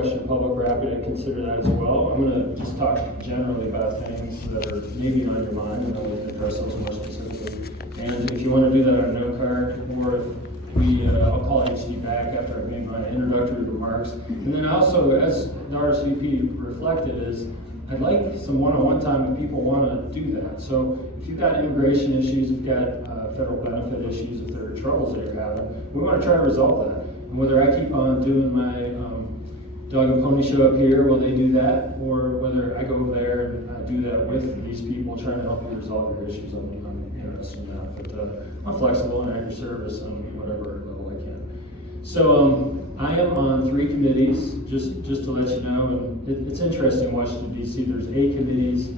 question of public, we're happy to consider that as well. I'm going to just talk generally about things that are maybe on your mind, and then we can address those more specifically. And if you want to do that on a note card, or I'll call HD back after I've made my introductory remarks. And then also, as the RSVP reflected, is I'd like some one-on-one time if people want to do that. So if you've got immigration issues, you've got federal benefit issues, if there are troubles that you're having, we want to try to resolve that. And whether I keep on doing my dog and pony show up here, will they do that? Or whether I go over there and do that with these people, trying to help you resolve your issues, I'm interested in that. But I'm flexible and at your service on whatever level I can. So I am on 3 committees, just to let you know. And it's interesting in Washington, D.C. There's 8 committees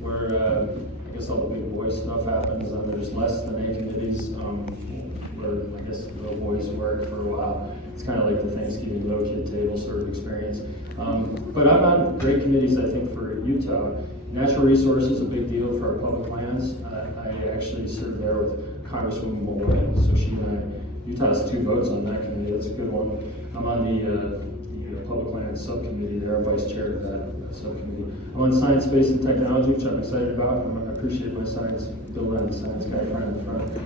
where I guess all the big boy stuff happens, and there's less than 8 committees where I guess the little boys work for a while. It's kind of like the Thanksgiving little kid table sort of experience. But I'm on great committees, I think, for Utah. Natural resources is a big deal for our public lands. I actually served there with Congresswoman Moore, so she and I, Utah has 2 votes on that committee. That's a good one. I'm on the public lands subcommittee there, vice chair of that subcommittee. I'm on science, space, and technology, which I'm excited about. I appreciate my science, Bill Lennon, science guy right in the front.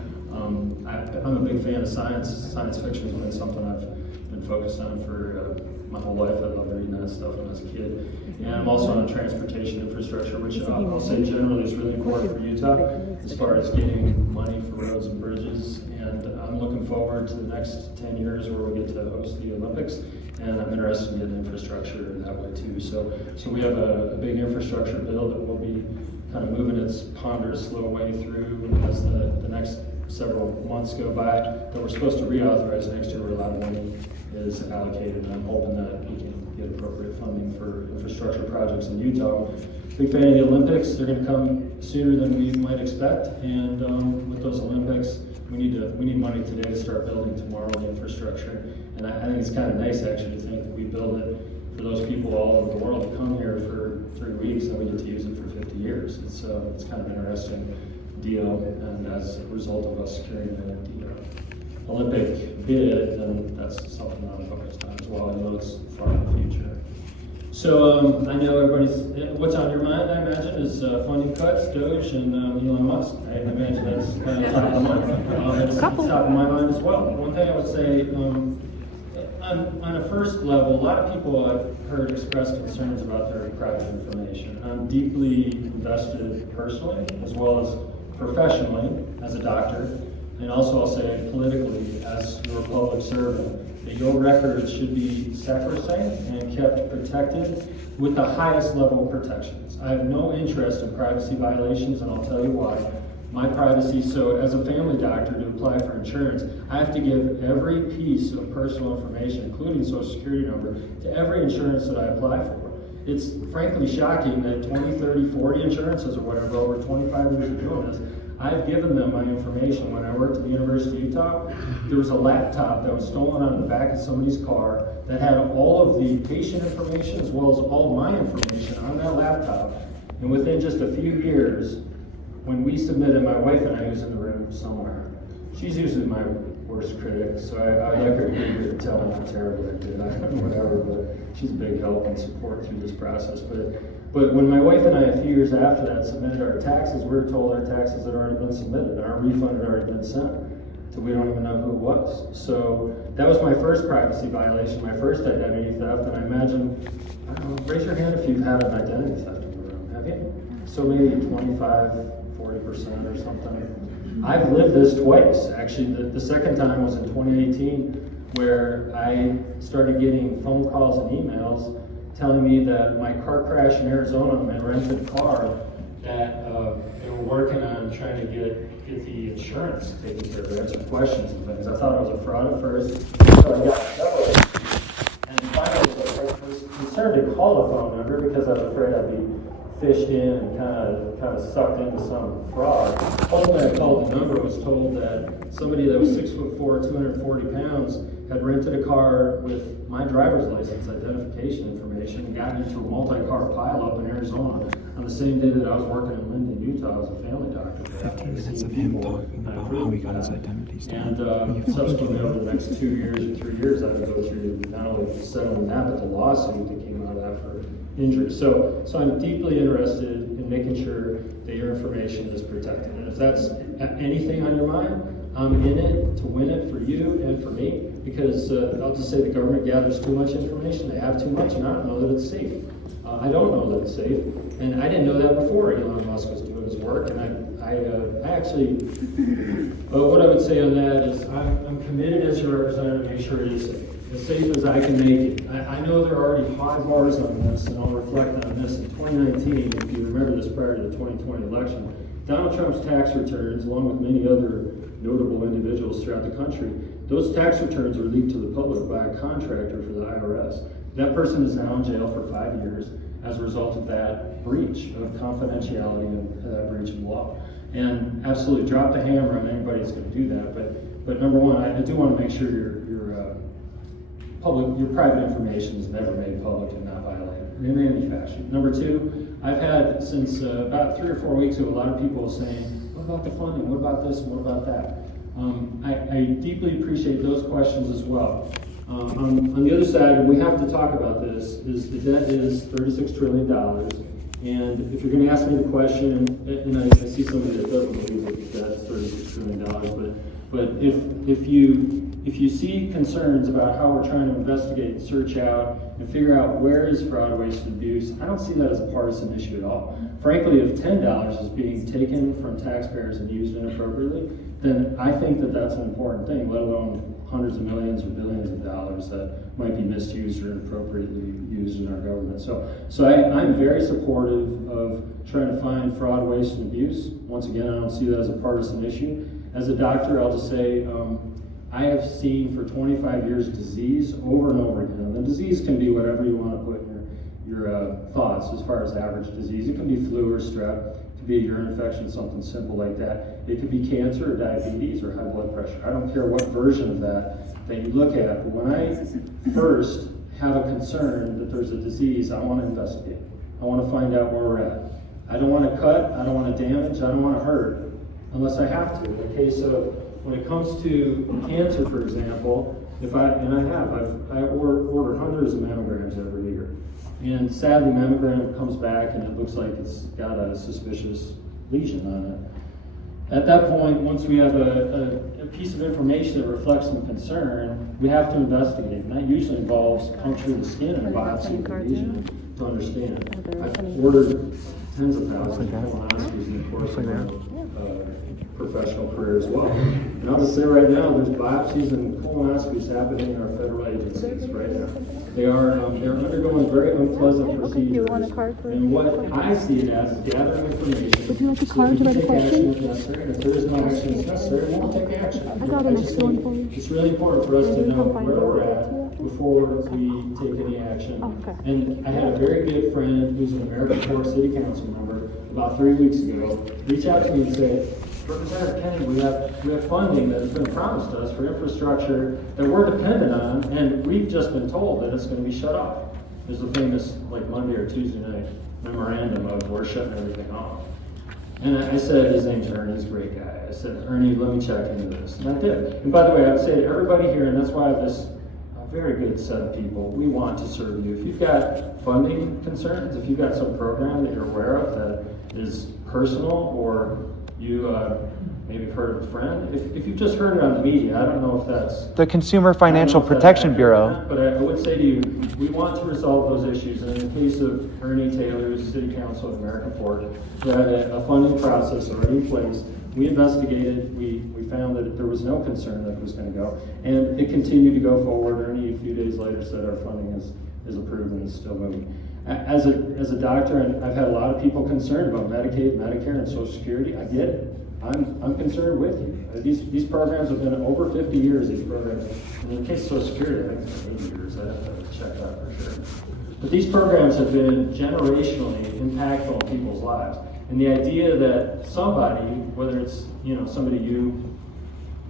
I'm a big fan of science. Science fiction has been something I've been focused on for my whole life. I loved reading that stuff when I was a kid. And I'm also on transportation infrastructure, which I'll say generally is really important for Utah as far as getting money for roads and bridges. And I'm looking forward to the next 10 years where we'll get to host the Olympics. And I'm interested in getting infrastructure that way too. So we have a big infrastructure bill that will be kind of moving its ponderous, slow way through as the next several months go by, that we're supposed to reauthorize next year where a lot of money is allocated, and I'm hoping that we can get appropriate funding for infrastructure projects in Utah. Big fan of the Olympics. They're going to come sooner than we might expect, and with those Olympics, we need money today to start building tomorrow the infrastructure. And I think it's kind of nice actually to think that we build it for those people all over the world to come here for 3 weeks, and we get to use it for 50 years. It's kind of an interesting deal, and as a result of us securing the Olympic bid, and that's something that I'm focused on as well. I know it's far in the future. So I know what's on your mind, I imagine, is funding cuts, DOGE, and Elon Musk. I imagine that's kind of top of mind. It's top of my mind as well. One thing I would say, on a first level, a lot of people I've heard express concerns about their private information. I'm deeply invested personally, as well as professionally as a doctor, and also I'll say politically as your public servant, that your records should be sacrosanct and kept protected with the highest level of protections. I have no interest in privacy violations, and I'll tell you why. My privacy, so as a family doctor to apply for insurance, I have to give every piece of personal information, including social security number, to every insurance that I apply for. It's frankly shocking that 20, 30, 40 insurances or whatever, over 25 years of doing this, I've given them my information. When I worked at the University of Utah, there was a laptop that was stolen out of the back of somebody's car that had all of the patient information as well as all of my information on that laptop. And within just a few years, when we submitted, my wife and I was in the room somewhere. She's usually my worst critic, so I like her to tell me how terrible I did, whatever, but she's a big help and support through this process. But when my wife and I, a few years after that, submitted our taxes, we were told our taxes had already been submitted, and our refund had already been sent. So we don't even know who it was. So that was my first privacy violation, my first identity theft, and I imagine, I don't know, raise your hand if you've had an identity theft in the room, have you? So maybe 25, 40% or something. I've lived this twice. Actually, the second time was in 2018, where I started getting phone calls and emails telling me that my car crashed in Arizona, my rented car, that they were working on trying to get the insurance taken care of, answer questions and things. I thought it was a fraud at first, so I got several. And finally, I was concerned to call the phone number because I was afraid I'd be fished in and kind of sucked into some fraud. Ultimately, I called the number, was told that somebody that was 6'4", 240 pounds, had rented a car with my driver's license identification information and got into a multi-car pileup in Arizona on the same day that I was working in Linden, Utah as a family doctor. 15 minutes of him talking about how he got his identity And subsequently, over the next 2 years or 3 years, I would go through not only settling that, but the lawsuit that came out of that for injury. So I'm deeply interested in making sure that your information is protected. And if that's anything on your mind, I'm in it to win it for you and for me, because I'll just say the government gathers too much information, they have too much, and I don't know that it's safe. I don't know that it's safe, and I didn't know that before Elon Musk was doing his work, and I actually, what I would say on that is I'm committed as your representative to make sure it is safe as I can make it. I know there are already high bars on this, and I'll reflect on this. In 2019, if you remember this prior to the 2020 election, Donald Trump's tax returns, along with many other notable individuals throughout the country, those tax returns were leaked to the public by a contractor for the IRS. That person is now in jail for 5 years as a result of that breach of confidentiality and that breach of law. And absolutely drop the hammer on anybody that's going to do that. But number one, I do want to make sure your private information is never made public and not violated in any fashion. Number two, I've had since about 3 or 4 weeks ago a lot of people saying, what about the funding? What about this? What about that? I deeply appreciate those questions as well. On the other side, we have to talk about this, is the debt is $36 trillion. And if you're going to ask me the question, and I see somebody that doesn't believe that the debt is $36 trillion, but if you see concerns about how we're trying to investigate and search out and figure out where is fraud, waste, and abuse, I don't see that as a partisan issue at all. Frankly, if $10 is being taken from taxpayers and used inappropriately, then I think that that's an important thing, let alone hundreds of millions or billions of dollars that might be misused or inappropriately used in our government. So I'm very supportive of trying to find fraud, waste, and abuse. Once again, I don't see that as a partisan issue. As a doctor, I'll just say, I have seen for 25 years disease over and over again. And the disease can be whatever you want to put in your thoughts as far as average disease. It can be flu or strep. It could be a urine infection, something simple like that. It could be cancer or diabetes or high blood pressure. I don't care what version of that you look at. But when I first have a concern that there's a disease, I want to investigate. I want to find out where we're at. I don't want to cut. I don't want to damage. I don't want to hurt unless I have to. In the case of when it comes to cancer, for example, I order hundreds of mammograms every year. And sadly, mammogram comes back and it looks like it's got a suspicious lesion on it. At that point, once we have a piece of information that reflects some concern, we have to investigate. And that usually involves puncturing the skin and a biopsy of the lesion to understand. I've ordered tens of thousands of colonoscopies in the course of my professional career as well. And I'll just say right now, there's biopsies and colonoscopies happening in our federal agencies right now. They're undergoing very unpleasant procedures. Do you want a card for and what I see it as is gathering information. Would you like a card to write a question? Action if necessary, and if there is no action that's necessary, we won't take action. I got an extra one for you. It's really important for us to know where we're at before we take any action. Okay. And I had a very good friend who's an American Fork City Council member about 3 weeks ago reach out to me and say, Representative Kennedy, we have funding that has been promised to us for infrastructure that we're dependent on, and we've just been told that it's going to be shut off. There's a famous, like Monday or Tuesday night memorandum of we're shutting everything off. And I said, his name's Ernie, he's a great guy. I said, Ernie, let me check into this. And I did. And by the way, I would say to everybody here, and that's why I have this very good set of people, we want to serve you. If you've got funding concerns, if you've got some program that you're aware of that is personal, or you maybe heard of a friend. If you've just heard it on the media, I don't know if that's... The Consumer Financial Protection Bureau. But I would say to you, we want to resolve those issues. And in the case of Ernie Taylor's City Council of American Fork, we had a funding process already in place. We investigated, we found that there was no concern that it was going to go. And it continued to go forward. Ernie, a few days later, said our funding is approved and is still moving. As a doctor, and I've had a lot of people concerned about Medicaid, Medicare, and Social Security. I get it. I'm concerned with you. These programs have been over 50 years, these programs. And in the case of Social Security, I think it's been 80 years. I'd have to check that for sure. But these programs have been generationally impactful in people's lives. And the idea that somebody, whether it's somebody you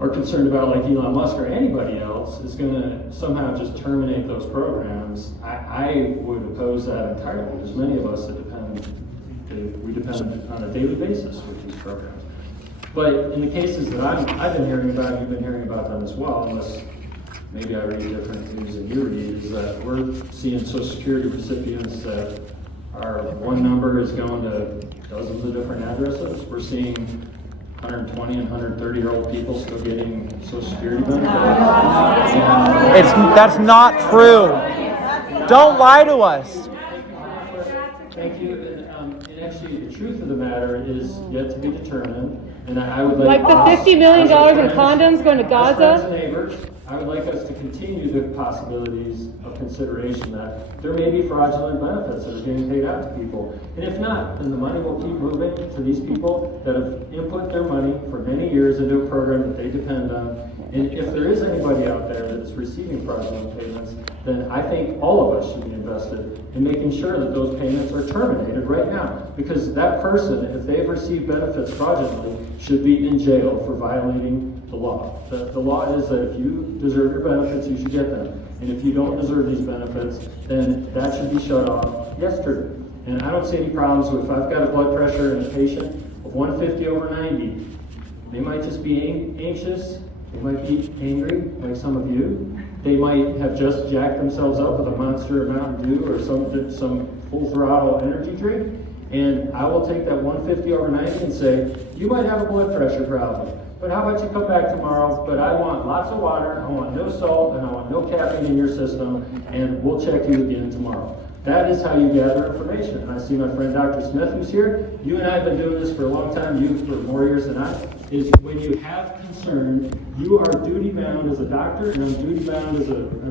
are concerned about like Elon Musk or anybody else, is going to somehow just terminate those programs, I would oppose that entirely. There's many of us that depend on a daily basis with these programs. But in the cases that I've been hearing about, you've been hearing about them as well, unless maybe I read different news than you read, is that we're seeing Social Security recipients that are, one number is going to dozens of different addresses. We're seeing 120 and 130-year-old people still getting Social Security benefits. That's not true. Don't lie to us. Thank you. And actually, the truth of the matter is yet to be determined. And I would like the $50 million in condoms going to as friends Gaza? and neighbors, I would like us to continue the possibilities of consideration that there may be fraudulent benefits that are being paid out to people. And if not, then the money will keep moving to these people that have input their money for many years into a program that they depend on. And if there is anybody out there that is receiving fraudulent payments, then I think all of us should be invested in making sure that those payments are terminated right now. Because that person, if they've received benefits fraudulently, should be in jail for violating the law. The law is that if you deserve your benefits, you should get them. And if you don't deserve these benefits, then that should be shut off yesterday. And I don't see any problems with, if I've got a blood pressure in a patient of 150/90, they might just be anxious, they might be angry, like some of you. They might have just jacked themselves up with a monster of Mountain Dew or some full throttle energy drink. And I will take that 150/90 and say, you might have a blood pressure problem, but how about you come back tomorrow? But I want lots of water, I want no salt, and I want no caffeine in your system, and we'll check you again tomorrow. That is how you gather information. And I see my friend Dr. Smith, who's here. You and I have been doing this for a long time, you for more years than I. Is when you have concern, you are duty bound as a doctor, and I'm duty bound as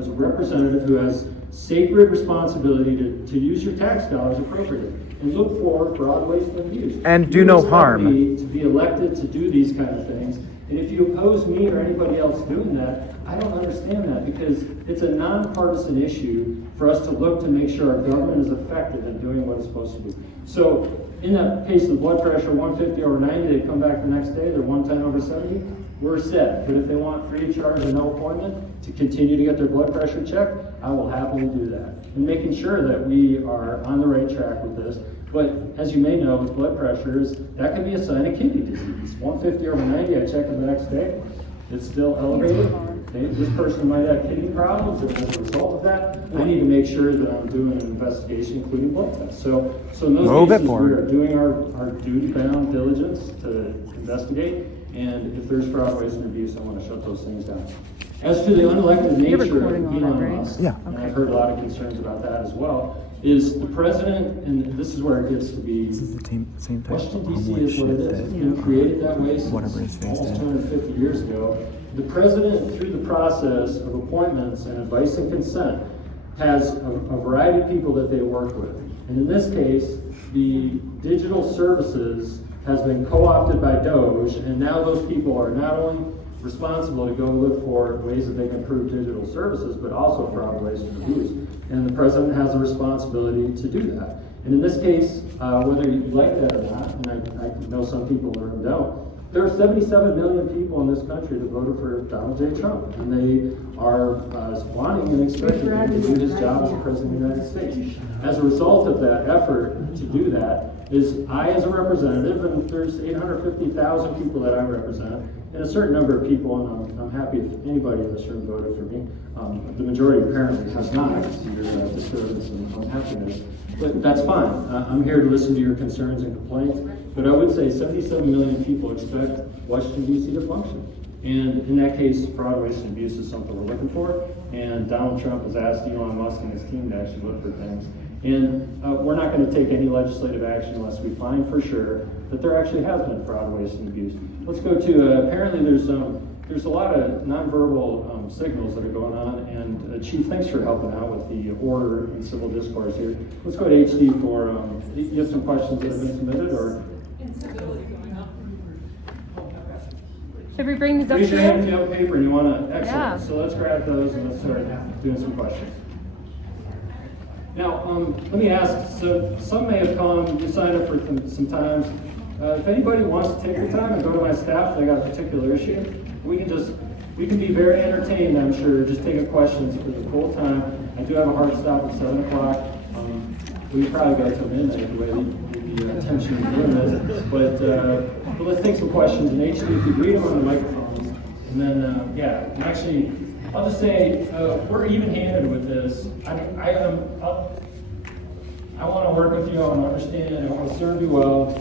a representative who has sacred responsibility to use your tax dollars appropriately and look for fraud, waste, and abuse. And do no harm. Me to be elected to do these kind of things. And if you oppose me or anybody else doing that, I don't understand that, because it's a nonpartisan issue for us to look to make sure our government is effective in doing what it's supposed to do. So in that case of blood pressure, 150/90, they come back the next day, they're 110/70, we're set. But if they want free of charge and no appointment to continue to get their blood pressure checked, I will happily do that. And making sure that we are on the right track with this. But as you may know, with blood pressures, that can be a sign of kidney disease. 150/90, I check them the next day, it's still elevated. This person might have kidney problems, and as a result of that, I need to make sure that I'm doing an investigation, including blood tests. So in those cases, we are doing our duty-bound diligence to investigate, and if there's fraud, waste, and abuse, I want to shut those things down. As to the unelected nature of Elon Musk, and I've heard a lot of concerns about that as well, is the president, and this is where it gets to be, Washington, D.C. is what it is. It's been created that way since almost 250 years ago. The president, through the process of appointments and advice and consent, has a variety of people that they work with. And in this case, the digital services has been co-opted by DOGE, and now those people are not only responsible to go look for ways that they can improve digital services, but also fraud, waste, and abuse. And the president has a responsibility to do that. And in this case, whether you like that or not, and I know some people don't, there are 77 million people in this country that voted for Donald J. Trump, and they are wanting and expecting him to do his job as the President of the United States. As a result of that effort to do that, is I as a representative, and there's 850,000 people that I represent, and a certain number of people, and I'm happy if anybody in this room voted for me. The majority apparently has not, to your disturbance and unhappiness. But that's fine. I'm here to listen to your concerns and complaints. But I would say 77 million people expect Washington, D.C. to function. And in that case, fraud, waste, and abuse is something we're looking for. And Donald Trump has asked Elon Musk and his team to actually look for things. And we're not going to take any legislative action unless we find for sure that there actually has been fraud, waste, and abuse. Let's go to, apparently there's a lot of nonverbal signals that are going on, and Chief, thanks for helping out with the order and civil discourse here. Let's go to HD for, you have some questions that have been submitted, or? Should we bring these up to Raise your hand if you? you have a paper and you want to, excellent. Yeah. So let's grab those and let's start doing some questions. Now, let me ask, so some may have come, you signed up for some times. If anybody wants to take the time and go to my staff, they got a particular issue, we can be very entertained, I'm sure, just taking questions for the full time. I do have a hard stop at 7 o'clock. We probably go till midnight the way the attention is doing this. But But let's take some questions, and each of you could read them on the microphones, and then, and actually, I'll just say, we're even-handed with this. I want to work with you, I want to understand, I want to serve you well,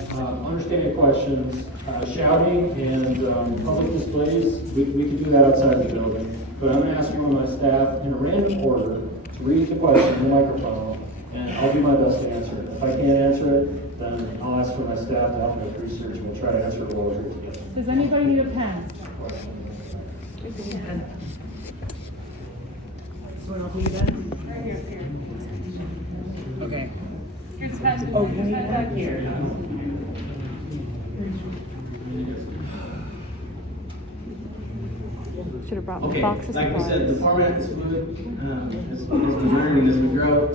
understand your questions, shouting and public displays, we can do that outside the building. But I'm going to ask you and my staff in a random order to read the question in the microphone, and I'll do my best to answer it. If I can't answer it, then I'll ask for my staff to help me with research, and we'll try to answer it all here together. Does anybody need a pen? Okay. Here's the pen. Oh, here's the pen back here. Should have brought Okay, boxes like of we said, the fries. format is fluid. As we learn and as we grow,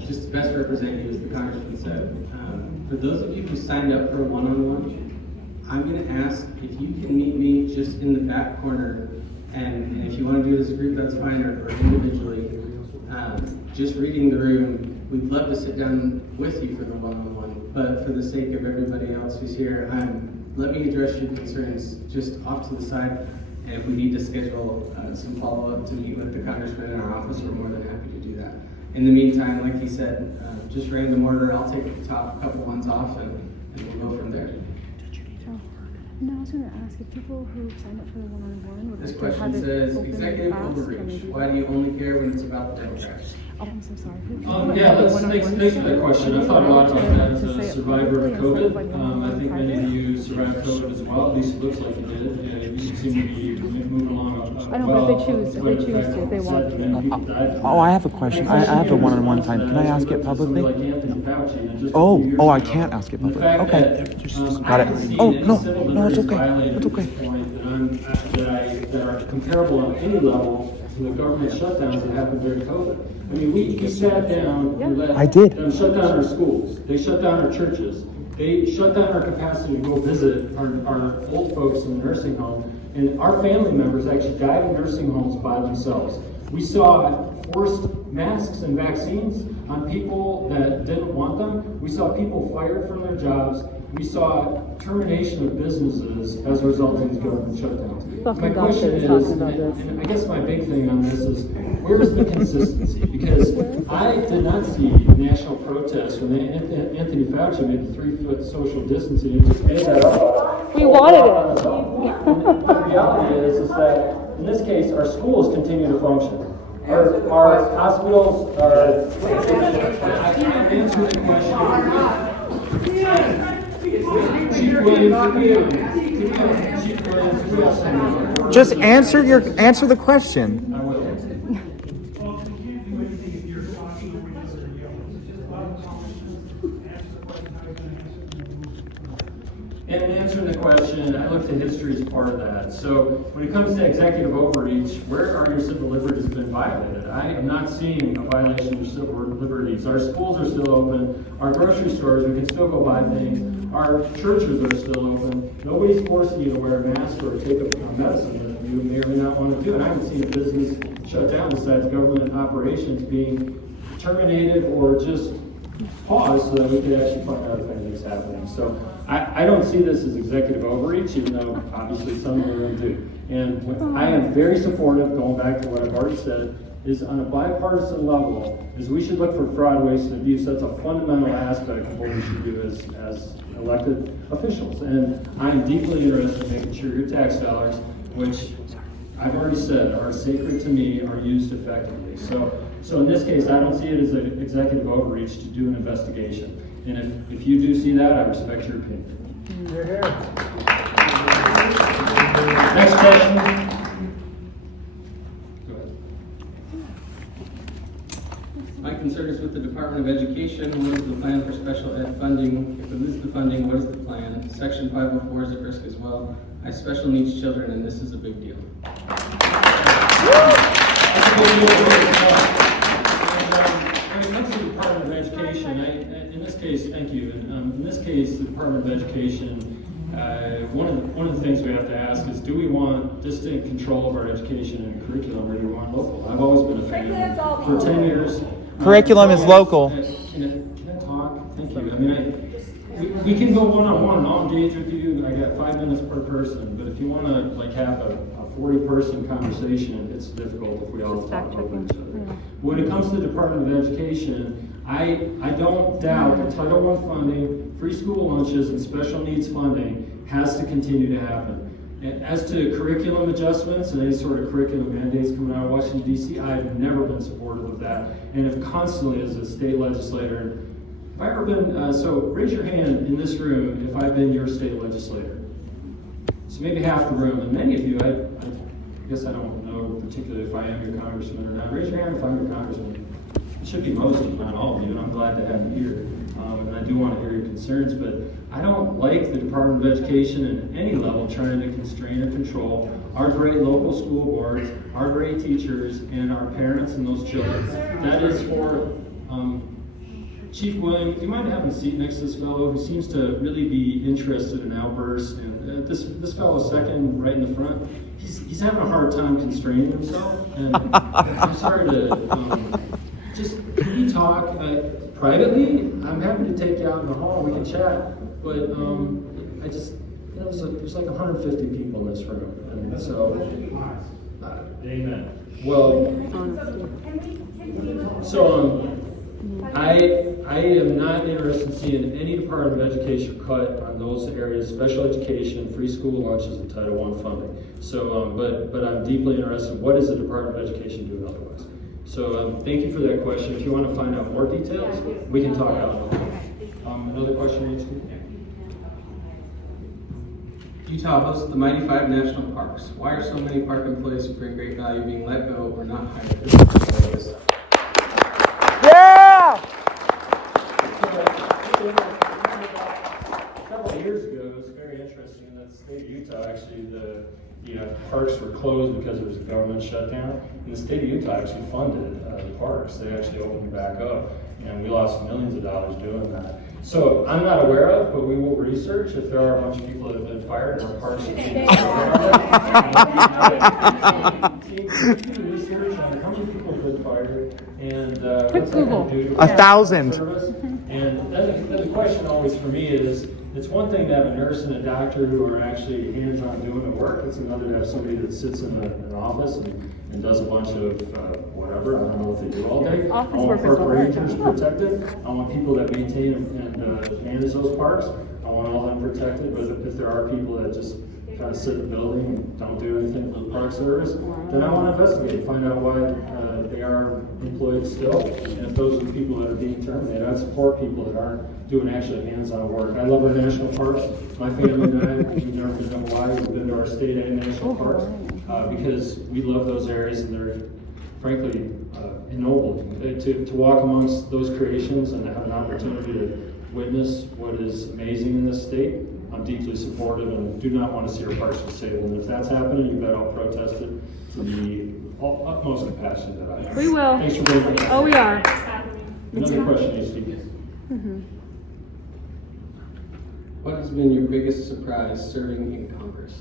just to best represent you, as the Congressman said. For those of you who signed up for a one-on-one, I'm going to ask if you can meet me just in the back corner, and if you want to do it as a group, that's fine, or individually. Just reading the room, we'd love to sit down with you for the one-on-one, but for the sake of everybody else who's here, let me address your concerns just off to the side. And if we need to schedule some follow-up to meet with the Congressman in our office, we're more than happy to do that. In the meantime, like he said, just random order, I'll take the top couple ones off and we'll go from there. No, I was going to ask if people who signed up for the one-on-one would This like to have question it says, open executive fast, or overreach, maybe- why do you only care when it's about the Democrats? Oh, I'm so sorry. Thanks for that question. I've thought a lot about that as a survivor of COVID. I think many of you survived COVID as well, at least it looks like you did. You seem to be moving along I know, but if they choose to, if they want to. Oh, I have a question. I have a one-on-one time. Can I ask it publicly? Oh, I can't ask it publicly. Okay. Got it. Oh, no, it's okay. It's okay. That are comparable on any level to the government shutdowns that happened during COVID. I mean, we sat down and let I did. them shut down our schools. They shut down our churches. They shut down our capacity to go visit our old folks in the nursing home. And our family members actually died in nursing homes by themselves. We saw forced masks and vaccines on people that didn't want them. We saw people fired from their jobs. We saw termination of businesses as a result of these government shutdowns. My question is, and I guess my big thing on this is, where's the consistency? Because I did not see national protests when Anthony Fauci made the 3-foot social distancing. He just made that up. We wanted it. The reality is that in this case, our schools continue to function. Our hospitals are. I can't answer the question. Chief Williams, Just answer the question. I will. And answering the question, I looked at history as part of that. So when it comes to executive overreach, where are your civil liberties been violated? I am not seeing a violation of civil liberties. Our schools are still open. Our grocery stores, we can still go buy things. Our churches are still open. Nobody's forcing you to wear a mask or take a medicine that you may or may not want to do. And I haven't seen a business shut down besides government operations being terminated or just paused so that we could actually find out if anything's happening. So I don't see this as executive overreach, even though obviously some of them do. And I am very supportive, going back to what I've already said, is on a bipartisan level, is we should look for fraud, waste, and abuse. That's a fundamental aspect of what we should do as elected officials. And I'm deeply interested in making sure your tax dollars, which I've already said are sacred to me, are used effectively. So in this case, I don't see it as an executive overreach to do an investigation. And if you do see that, I respect your opinion. Next question. Go ahead. My concern is with the Department of Education. What is the plan for special ed funding? If it is the funding, what is the plan? Section 504 is at risk as well. I have special needs children, and this is a big deal. When it comes to the Department of Education, in this case, thank you. In this case, the Department of Education, one of the things we have to ask is, do we want distinct control of our education and curriculum, or do we want local? I've always been a fan. For 10 years. Curriculum is local. Can I talk? Thank you. I mean, We can go one-on-one, I'll engage with you, I got 5 minutes per person, but if you wanna like have a 40-person conversation, it's difficult if we all Just talk over fact-checking, each other. yeah. When it comes to the Department of Education, I don't doubt that Title I funding, free school lunches, and special needs funding has to continue to happen. As to curriculum adjustments and any sort of curriculum mandates coming out of Washington DC, I've never been supportive of that, and have constantly as a state legislator. If I ever been, so raise your hand in this room if I've been your state legislator. So maybe half the room, and many of you, I guess I don't know particularly if I am your congressman or not. Raise your hand if I'm your congressman. It should be most of you, not all of you, and I'm glad to have you here. And I do want to hear your concerns, but I don't like the Department of Education at any level trying to constrain or control our great local school boards, our great teachers, and our parents and those children. That is for Chief William. Do you mind having a seat next to this fellow who seems to really be interested in outbursts? And this fellow second, right in the front, he's having a hard time constraining himself. And I'm sorry to just can we talk privately? I'm happy to take you out in the hall. We can chat. But I just there's like 150 people in this room, and so amen. Well, so I am not interested in seeing any Department of Education cut on those areas, special education, free school lunches, and Title I funding. So, but I'm deeply interested in what is the Department of Education doing otherwise. So, thank you for that question. If you want to find out more details, we can talk out. Another question, HT? Utah hosts the Mighty Five National Parks. Why are so many park employees who bring great value being let go or not hired? Yeah! Several years ago, it was very interesting in the state of Utah, actually, the parks were closed because it was a government shutdown. And the state of Utah actually funded the parks. They actually opened back up, and we lost millions of dollars doing that. So I'm not aware of, but we will research if there are a bunch of people that have been fired and our parks are being do research on how many people have been fired and what's that going to do to 1,000. service. And then the question always for me is, it's one thing to have a nurse and a doctor who are actually hands-on doing the work. It's another to have somebody that sits in an office and does a bunch of whatever. I don't know what they do all day. Office I want workers park all day. rangers protected. I want people that maintain and manage those parks. I want all them protected. But if there are people that just kind of sit in the building and don't do anything for the park service, then I want to investigate and find out why they are employed still. And if those are the people that are being terminated, I support people that aren't doing actually hands-on work. I love our national parks. My family and I, we've never been to Hawaii, we've been to our state and national parks because we love those areas and they're frankly ennobled. To walk amongst those creations and have an opportunity to witness what is amazing in this state, I'm deeply supportive and do not want to see our parks disabled. And if that's happening, you bet I'll protest it to the utmost compassion that I have. We will. Thanks for being here. Oh, we are. Another question, HT. What has been your biggest surprise serving in Congress?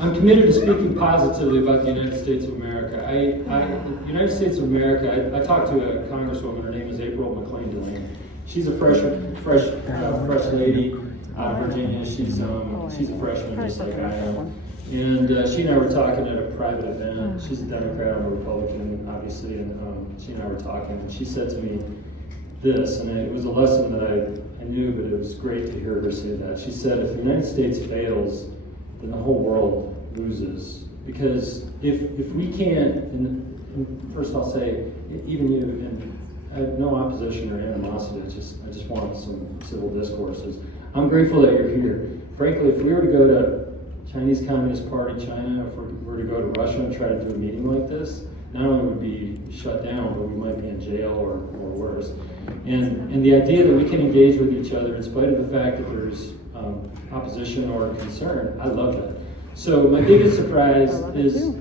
I'm committed to speaking positively about the United States of America. The United States of America, I talked to a congresswoman, her name is April McLean Delaney. She's a fresh lady out of Virginia. She's a freshman just like I am. And she and I were talking at a private event. She's a Democrat, I'm a Republican, obviously, and she and I were talking, and she said to me this, and it was a lesson that I knew, but it was great to hear her say that. She said, if the United States fails, then the whole world loses. Because if we can't, and first I'll say, even you, and I have no opposition or animosity, I just want some civil discourses. I'm grateful that you're here. Frankly, if we were to go to Chinese Communist Party China, if we were to go to Russia and try to do a meeting like this, not only would we be shut down, but we might be in jail or worse. And the idea that we can engage with each other in spite of the fact that there's opposition or concern, I love that. So my biggest surprise is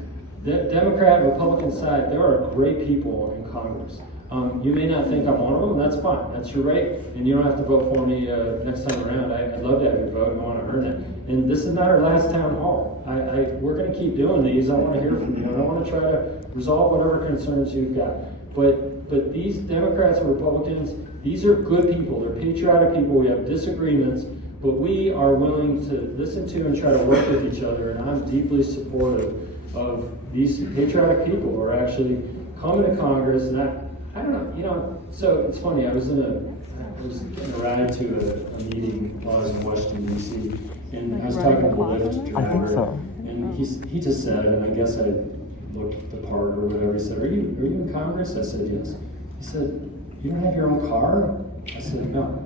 that Democrat and Republican side, there are great people in Congress. You may not think I'm one of them, that's fine, that's your right, and you don't have to vote for me next time around. I'd love to have your vote, I want to earn it. And this is not our last town hall. We're going to keep doing these, I want to hear from you, and I want to try to resolve whatever concerns you've got. But these Democrats and Republicans, these are good people, they're patriotic people, we have disagreements, but we are willing to listen to and try to work with each other, and I'm deeply supportive of these patriotic people who are actually coming to Congress, and I don't know, so it's funny, I was getting a ride to a meeting while I was in Washington DC, and I was talking to the Lyft driver. I think so. And he just said, and I guess I looked the part or whatever, he said, are you in Congress? I said, yes. He said, you don't have your own car? I said, no.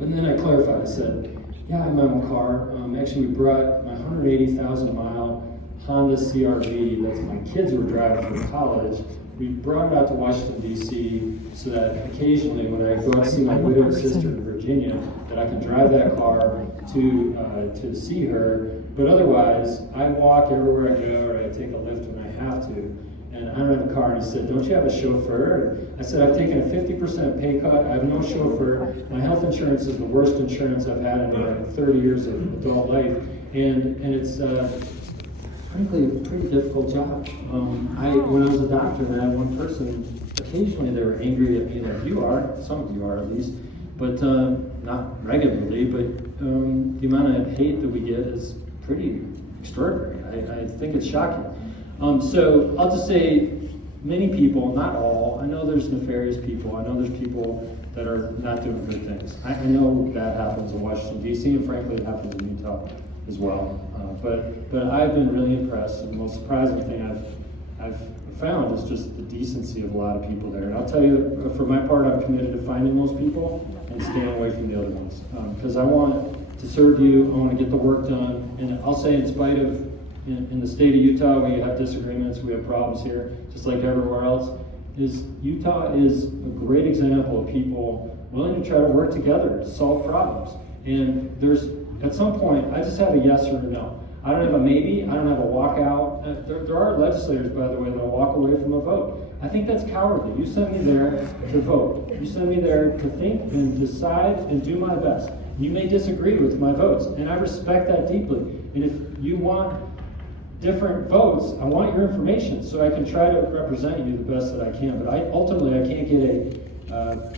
And then I clarified, I said, yeah, I have my own car. Actually, we brought my 180,000 mile Honda CRV that my kids were driving from college. We brought it out to Washington, D.C. so that occasionally when I go and see my widowed sister in Virginia, that I can drive that car to see her. But otherwise, I walk everywhere I go, or I take a Lyft when I have to. And I don't have a car. And he said, don't you have a chauffeur? And I said, I've taken a 50% pay cut. I have no chauffeur. My health insurance is the worst insurance I've had in 30 years of adult life. And it's frankly a pretty difficult job. When I was a doctor and I had one person, occasionally they were angry at me like you are, some of you are at least, but not regularly, but the amount of hate that we get is pretty extraordinary. I think it's shocking. So I'll just say many people, not all, I know there's nefarious people, I know there's people that are not doing good things. I know that happens in Washington, D.C., and frankly it happens in Utah as well. But I've been really impressed, and the most surprising thing I've found is just the decency of a lot of people there. And I'll tell you, for my part, I'm committed to finding those people and staying away from the other ones. Because I want to serve you, I want to get the work done, and I'll say in spite of, in the state of Utah, we have disagreements, we have problems here, just like everywhere else, Utah is a great example of people willing to try to work together to solve problems. And at some point, I just have a yes or a no. I don't have a maybe, I don't have a walkout. There are legislators, by the way, that will walk away from a vote. I think that's cowardly. You sent me there to vote. You sent me there to think and decide and do my best. You may disagree with my votes, and I respect that deeply. And if you want different votes, I want your information so I can try to represent you the best that I can. But ultimately, I can't get a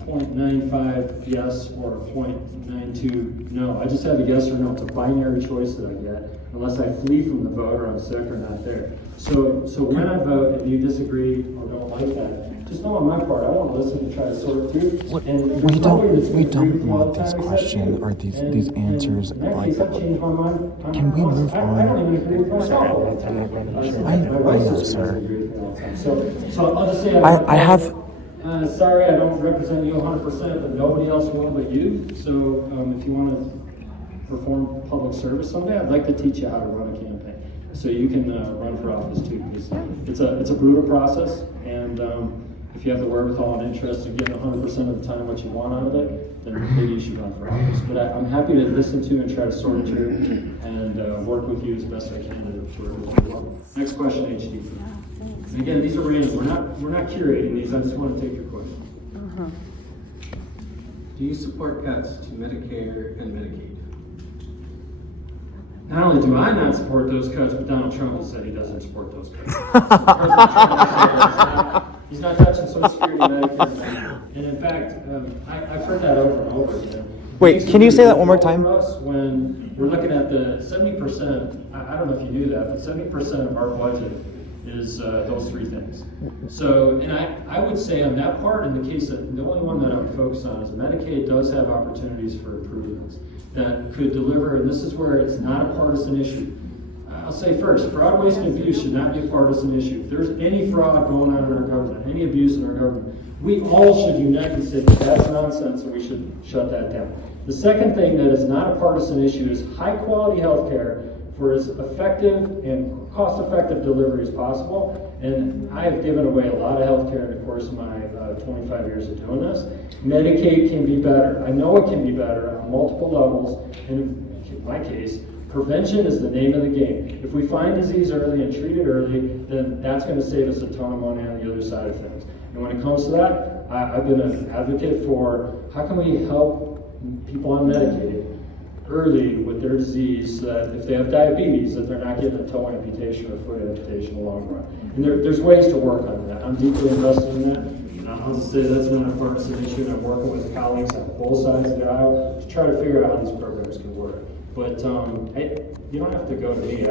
0.95 yes or 0.92 no. I just have a yes or no. It's a binary choice that I get, unless I flee from the vote or I'm sick or not there. So when I vote and you disagree or don't like that, just know on my part, I want to listen and try to sort through. We don't want this question or these answers like that. Can we move on? I don't even agree with myself. I know, sir. So I'll just say I have. Sorry, I don't represent you 100%, but nobody else will but you. So if you want to perform public service someday, I'd like to teach you how to run a campaign, so you can run for office too. It's a brutal process, and if you have the wherewithal and interest in getting 100% of the time what you want out of it, then maybe you should run for office. But I'm happy to listen to and try to sort through and work with you as best I can to work with you. Next question, HD. And again, these are random. We're not curating these. I just want to take your question. Do you support cuts to Medicare and Medicaid? Not only do I not support those cuts, but Donald Trump has said he doesn't support those cuts. He's not touching Social Security, Medicare, and in fact, I've heard that over and over again. Wait, can you say that one more time? For us, when we're looking at the 70%, I don't know if you knew that, but 70% of our budget is those three things. So, and I would say on that part, in the case that the only one that I'm focused on is Medicaid does have opportunities for improvements that could deliver, and this is where it's not a partisan issue. I'll say first, fraud, waste, and abuse should not be a partisan issue. If there's any fraud going on in our government, any abuse in our government, we all should unite and say that's nonsense and we should shut that down. The second thing that is not a partisan issue is high quality health care for as effective and cost-effective delivery as possible. And I have given away a lot of health care in the course of my 25 years of doing this. Medicaid can be better. I know it can be better on multiple levels, and in my case, Prevention is the name of the game. If we find disease early and treat it early, then that's going to save us a ton of money on the other side of things. And when it comes to that, I've been an advocate for how can we help people on Medicaid early with their disease, so that if they have diabetes, that they're not getting a toe amputation or foot amputation in the long run. And there's ways to work on that. I'm deeply invested in that. And I'll just say that's not a partisan issue, and I'm working with colleagues on both sides of the aisle to try to figure out how these programs can work. But you don't have to go to me.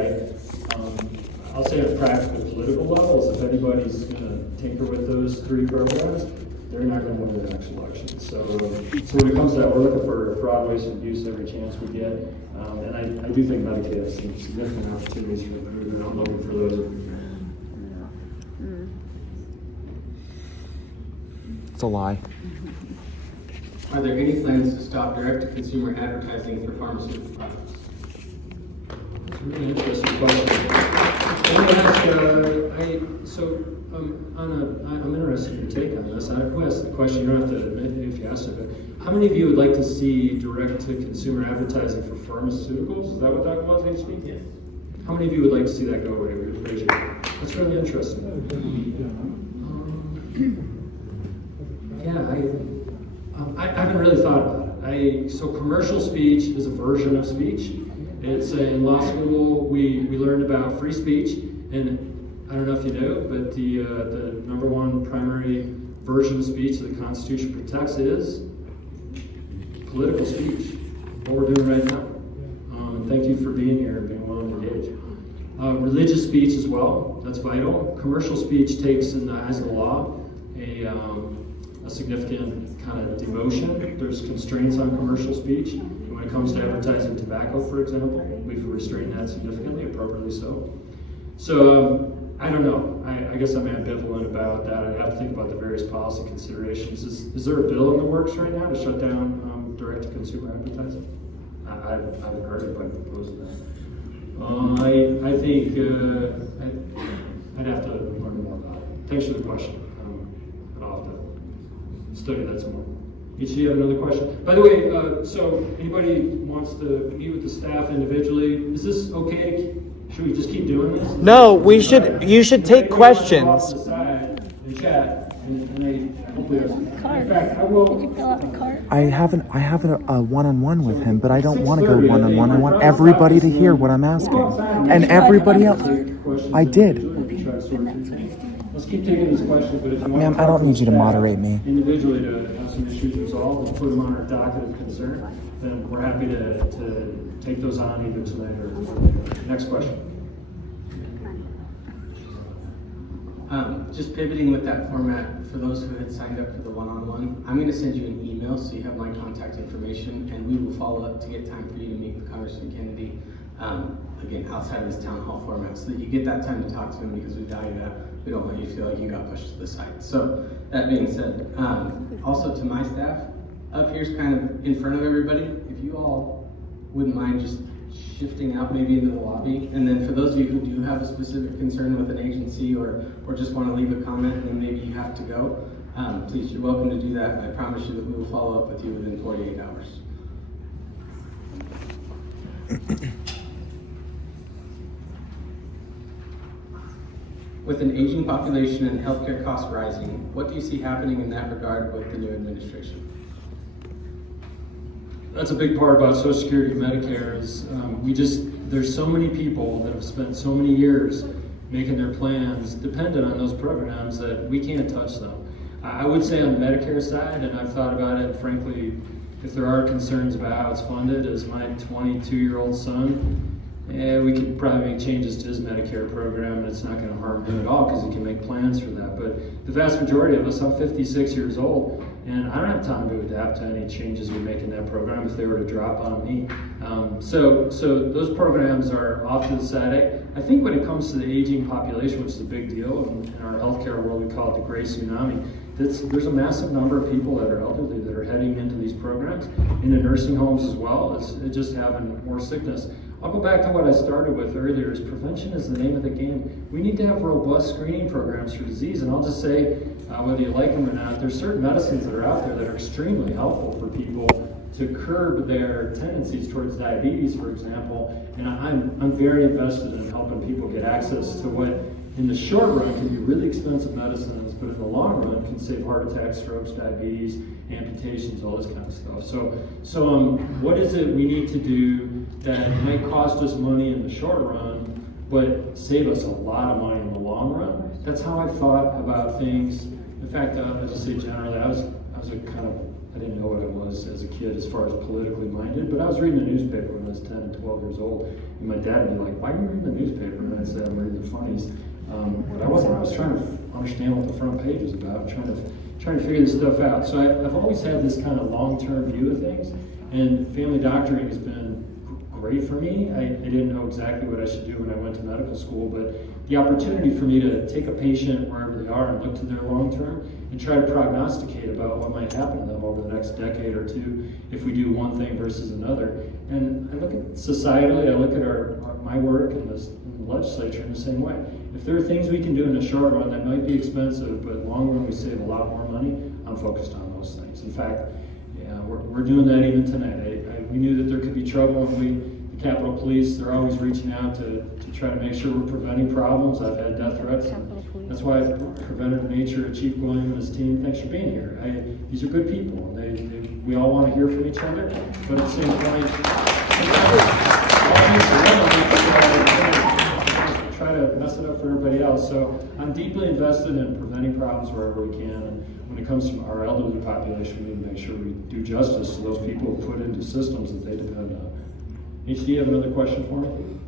I'll say at a practical political levels, if anybody's going to tinker with those 3 programs, they're not going to win the next election. So when it comes to that, we're looking for fraud, waste, and abuse every chance we get. And I do think Medicaid has some significant opportunities for improvement. I'm looking for those every year. It's a lie. Are there any plans to stop direct-to-consumer advertising for pharmaceutical products? That's a really interesting question. I want to ask, I'm interested in your take on this. I'll ask the question, you don't have to admit if you asked it, but how many of you would like to see direct-to-consumer advertising for pharmaceuticals? Is that what that was, HP? Yes. How many of you would like to see that go away? Raise your hand. That's really interesting. I haven't really thought about it. So commercial speech is a version of speech. It's in law school, we learned about free speech, and I don't know if you know, but the number 1 primary version of speech that the Constitution protects is political speech, what we're doing right now. And thank you for being here and being willing to engage. Religious speech as well, that's vital. Commercial speech takes, in the eyes of the law, a significant kind of demotion. There's constraints on commercial speech. And when it comes to advertising tobacco, for example, we've restrained that significantly, appropriately so. So, I don't know. I guess I'm ambivalent about that. I have to think about the various policy considerations. Is there a bill in the works right now to shut down direct-to-consumer advertising? I haven't heard anybody proposing that. I think I'd have to learn more about it. Thanks for the question. I'll have to study that some more. Do you have another question? By the way, so anybody wants to meet with the staff individually, is this okay? Should we just keep doing this? No, we should. You should take questions. And chat, and I hopefully Card. in fact, I will. Did you fill out the card? I have a one-on-one with him, but I don't want to go one-on-one. I want everybody to hear what I'm asking, and everybody else. I did. Let's keep taking these questions, but if you want Ma'am, I don't need you to moderate me. individually to have some issues resolved and put them on our docket of concern, then we're happy to take those on either tonight or later. Next question. Just pivoting with that format, for those who had signed up for the one-on-one, I'm going to send you an email so you have my contact information, and we will follow up to get time for you to meet with Congressman Kennedy, again, outside of this town hall format, so that you get that time to talk to him, because we value that. We don't want you to feel like you got pushed to the side. So, that being said, also to my staff, up here's kind of in front of everybody. If you all wouldn't mind just shifting out maybe into the lobby, and then for those of you who do have a specific concern with an agency or just want to leave a comment and then maybe you have to go, please, you're welcome to do that, and I promise you that we will follow up with you within 48 hours. With an aging population and healthcare costs rising, what do you see happening in that regard with the new administration? That's a big part about Social Security and Medicare is there's so many people that have spent so many years making their plans dependent on those programs that we can't touch them. I would say on the Medicare side, and I've thought about it, frankly, if there are concerns about how it's funded, as my 22-year-old son, we could probably make changes to his Medicare program, and it's not going to harm him at all because he can make plans for that. But the vast majority of us, I'm 56 years old, and I don't have time to adapt to any changes we make in that program if they were to drop on me. So those programs are off to the side. I think when it comes to the aging population, which is a big deal, in our healthcare world we call it the gray tsunami, there's a massive number of people that are elderly that are heading into these programs, into nursing homes as well, it's just having more sickness. I'll go back to what I started with earlier, is prevention is the name of the game. We need to have robust screening programs for disease, and I'll just say, whether you like them or not, there's certain medicines that are out there that are extremely helpful for people to curb their tendencies towards diabetes, for example. And I'm very invested in helping people get access to what, in the short run, can be really expensive medicines, but in the long run can save heart attacks, strokes, diabetes, amputations, all this kind of stuff. So what is it we need to do that might cost us money in the short run, but save us a lot of money in the long run? That's how I thought about things. In fact, I'll just say generally, I was a kind of, I didn't know what I was as a kid as far as politically minded, but I was reading the newspaper when I was 10 and 12 years old, and my dad would be like, why are you reading the newspaper? And I'd say, I'm reading the funnies. But I wasn't. I was trying to understand what the front page was about, trying to figure this stuff out. So I've always had this kind of long-term view of things, and family doctoring has been great for me. I didn't know exactly what I should do when I went to medical school, but the opportunity for me to take a patient wherever they are and look to their long-term and try to prognosticate about what might happen to them over the next decade or two if we do one thing versus another. And I look at societally, I look at my work in the legislature in the same way. If there are things we can do in the short run that might be expensive, but in the long run we save a lot more money, I'm focused on those things. In fact, we're doing that even tonight. We knew that there could be trouble, and the Capitol Police, they're always reaching out to try to make sure we're preventing problems. I've had death threats. That's why Preventative Nature, Chief William and his team, thanks for being here. These are good people. We all want to hear from each other, but at the same point, try to mess it up for everybody else. So I'm deeply invested in preventing problems wherever we can. And when it comes to our elderly population, we need to make sure we do justice to those people who put into systems that they depend on. HD, you have another question for me?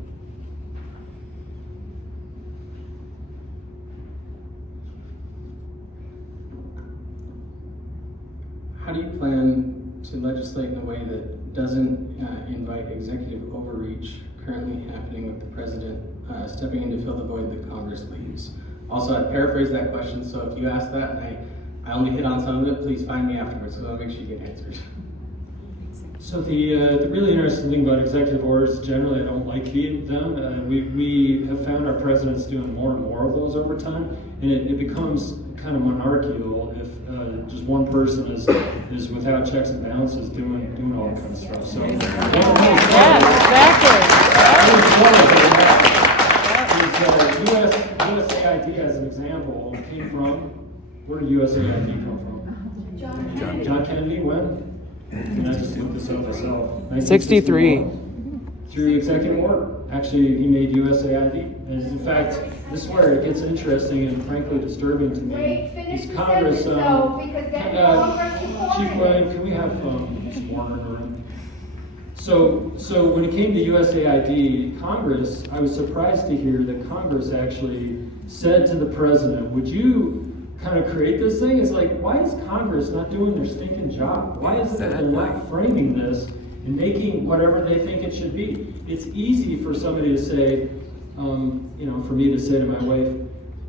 How do you plan to legislate in a way that doesn't invite executive overreach currently happening with the president stepping in to fill the void that Congress leaves? Also, I paraphrase that question, so if you ask that and I only hit on some of it, please find me afterwards, so I'll make sure you get answers. So the really interesting thing about executive orders, generally I don't like them. We have found our presidents doing more and more of those over time, and it becomes kind of monarchical if just one person is without checks and balances doing all that kind of stuff. So USAID as an example came from, where did USAID come from? John Kennedy, when? And I just looked this up myself. 63. Through executive order. Actually, he made USAID. And in fact, this is where it gets interesting and frankly disturbing to me. Wait, finish Is the Congress, sentence though, because then Congress Chief supported William, can we have Mr. Warner in the room? So when it came to USAID, Congress, I was surprised to hear that Congress actually said to the president, would you kind of create this thing? It's like, why is Congress not doing their stinking job? Why is it that they're not framing this and making whatever they think it should be? It's easy for somebody to say, for me to say to my wife,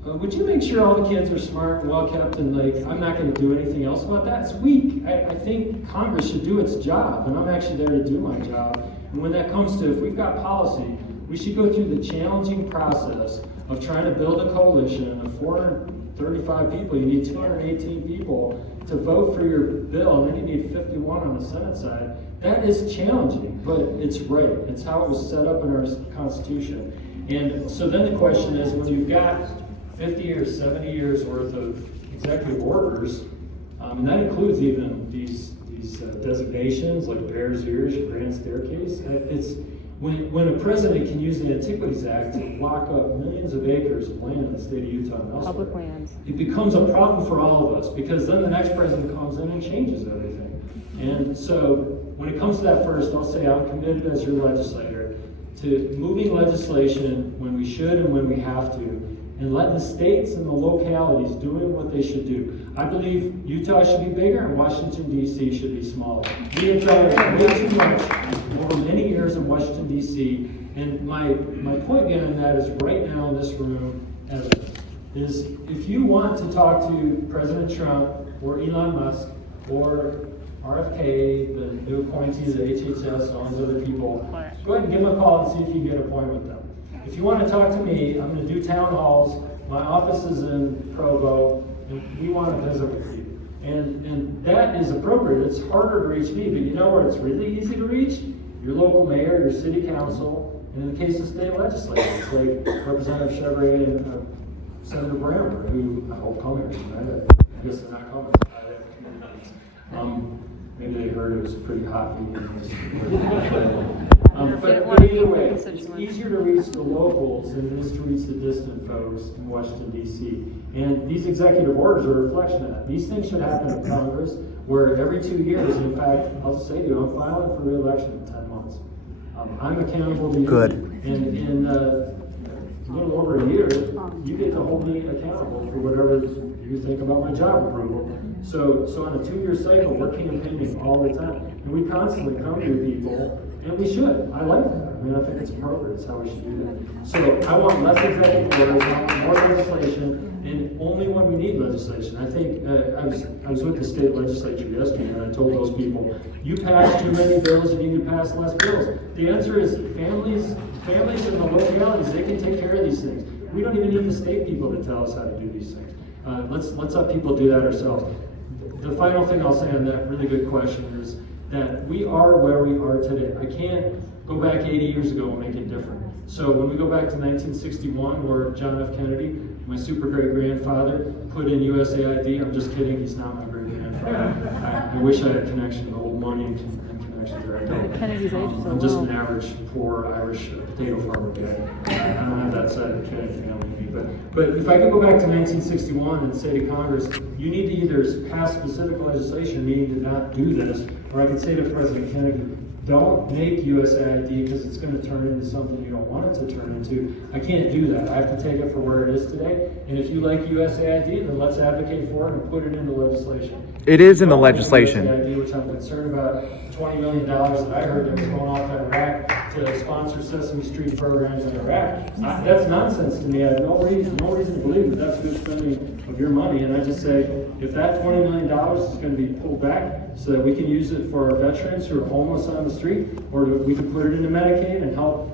would you make sure all the kids are smart and well kept and I'm not going to do anything else about that? It's weak. I think Congress should do its job, and I'm actually there to do my job. And when that comes to, if we've got policy, we should go through the challenging process of trying to build a coalition of 435 people. You need 218 people to vote for your bill, and then you need 51 on the Senate side. That is challenging, but it's right. It's how it was set up in our Constitution. And so then the question is, when you've got 50 or 70 years worth of executive orders, and that includes even these designations like Bears Ears or Grand Staircase. It's when a president can use the Antiquities Act to lock up millions of acres of land in the state of Utah and elsewhere, Public lands. it becomes a problem for all of us, because then the next president comes in and changes everything. And so when it comes to that first, I'll say I'm committed as your legislator to moving legislation when we should and when we have to, and let the states and the localities doing what they should do. I believe Utah should be bigger and Washington, D.C. should be smaller. We have done way too much over many years in Washington, D.C. And my point behind that is right now in this room, is if you want to talk to President Trump or Elon Musk or RFK, the new appointees at HHS and all these other people, go ahead and give them a call and see if you can get an appointment with them. If you want to talk to me, I'm going to do town halls. My office is in Provo, and we want to visit with you. And that is appropriate. It's harder to reach me, but you know where it's really easy to reach? Your local mayor, your city council, and in the case of state legislators, like Representative Chevrolet and Senator Brammer, who I hope come here tonight. I guess they're not coming. I have commitments. Maybe they heard it was a pretty hot meeting. But either way, it's easier to reach the locals than it is to reach the distant folks in Washington, D.C. And these executive orders are a reflection of that. These things should happen in Congress, where every 2 years, in fact, I'll just say to you, I'm filing for re-election in 10 months. I'm accountable to you. Good. And in a little over a year, you get to hold me accountable for whatever you think about my job approval. So on a 2-year cycle, we're campaigning all the time. And we constantly come to people, and we should. I like that. I mean, I think it's appropriate. It's how we should do that. So I want less executive orders, I want more legislation, and only when we need legislation. I think, I was with the state legislature yesterday, and I told those people, you pass too many bills, you need to pass less bills. The answer is families in the localities, they can take care of these things. We don't even need the state people to tell us how to do these things. Let's let people do that ourselves. The final thing I'll say on that really good question is that we are where we are today. I can't go back 80 years ago and make it different. So when we go back to 1961, where John F. Kennedy, my super great grandfather, put in USAID, I'm just kidding, he's not my great grandfather. I wish I had connection to old money and connections there. I don't. Kennedy's age is so I'm just low. an average poor Irish potato farmer guy. I don't have that side of the Kennedy family in me. But if I could go back to 1961 and say to Congress, you need to either pass specific legislation, meaning to not do this, or I could say to President Kennedy, don't make USAID because it's going to turn into something you don't want it to turn into. I can't do that. I have to take it for where it is today. And if you like USAID, then let's advocate for it and put it into legislation. It is in the Don't like legislation. USAID, which I'm concerned about, $20 million that I heard that was going off to Iraq to sponsor Sesame Street programs in Iraq. That's nonsense to me. I have no reason to believe that that's good spending of your money. And I just say, if that $20 million is going to be pulled back so that we can use it for our veterans who are homeless on the street, or we can put it into Medicaid and help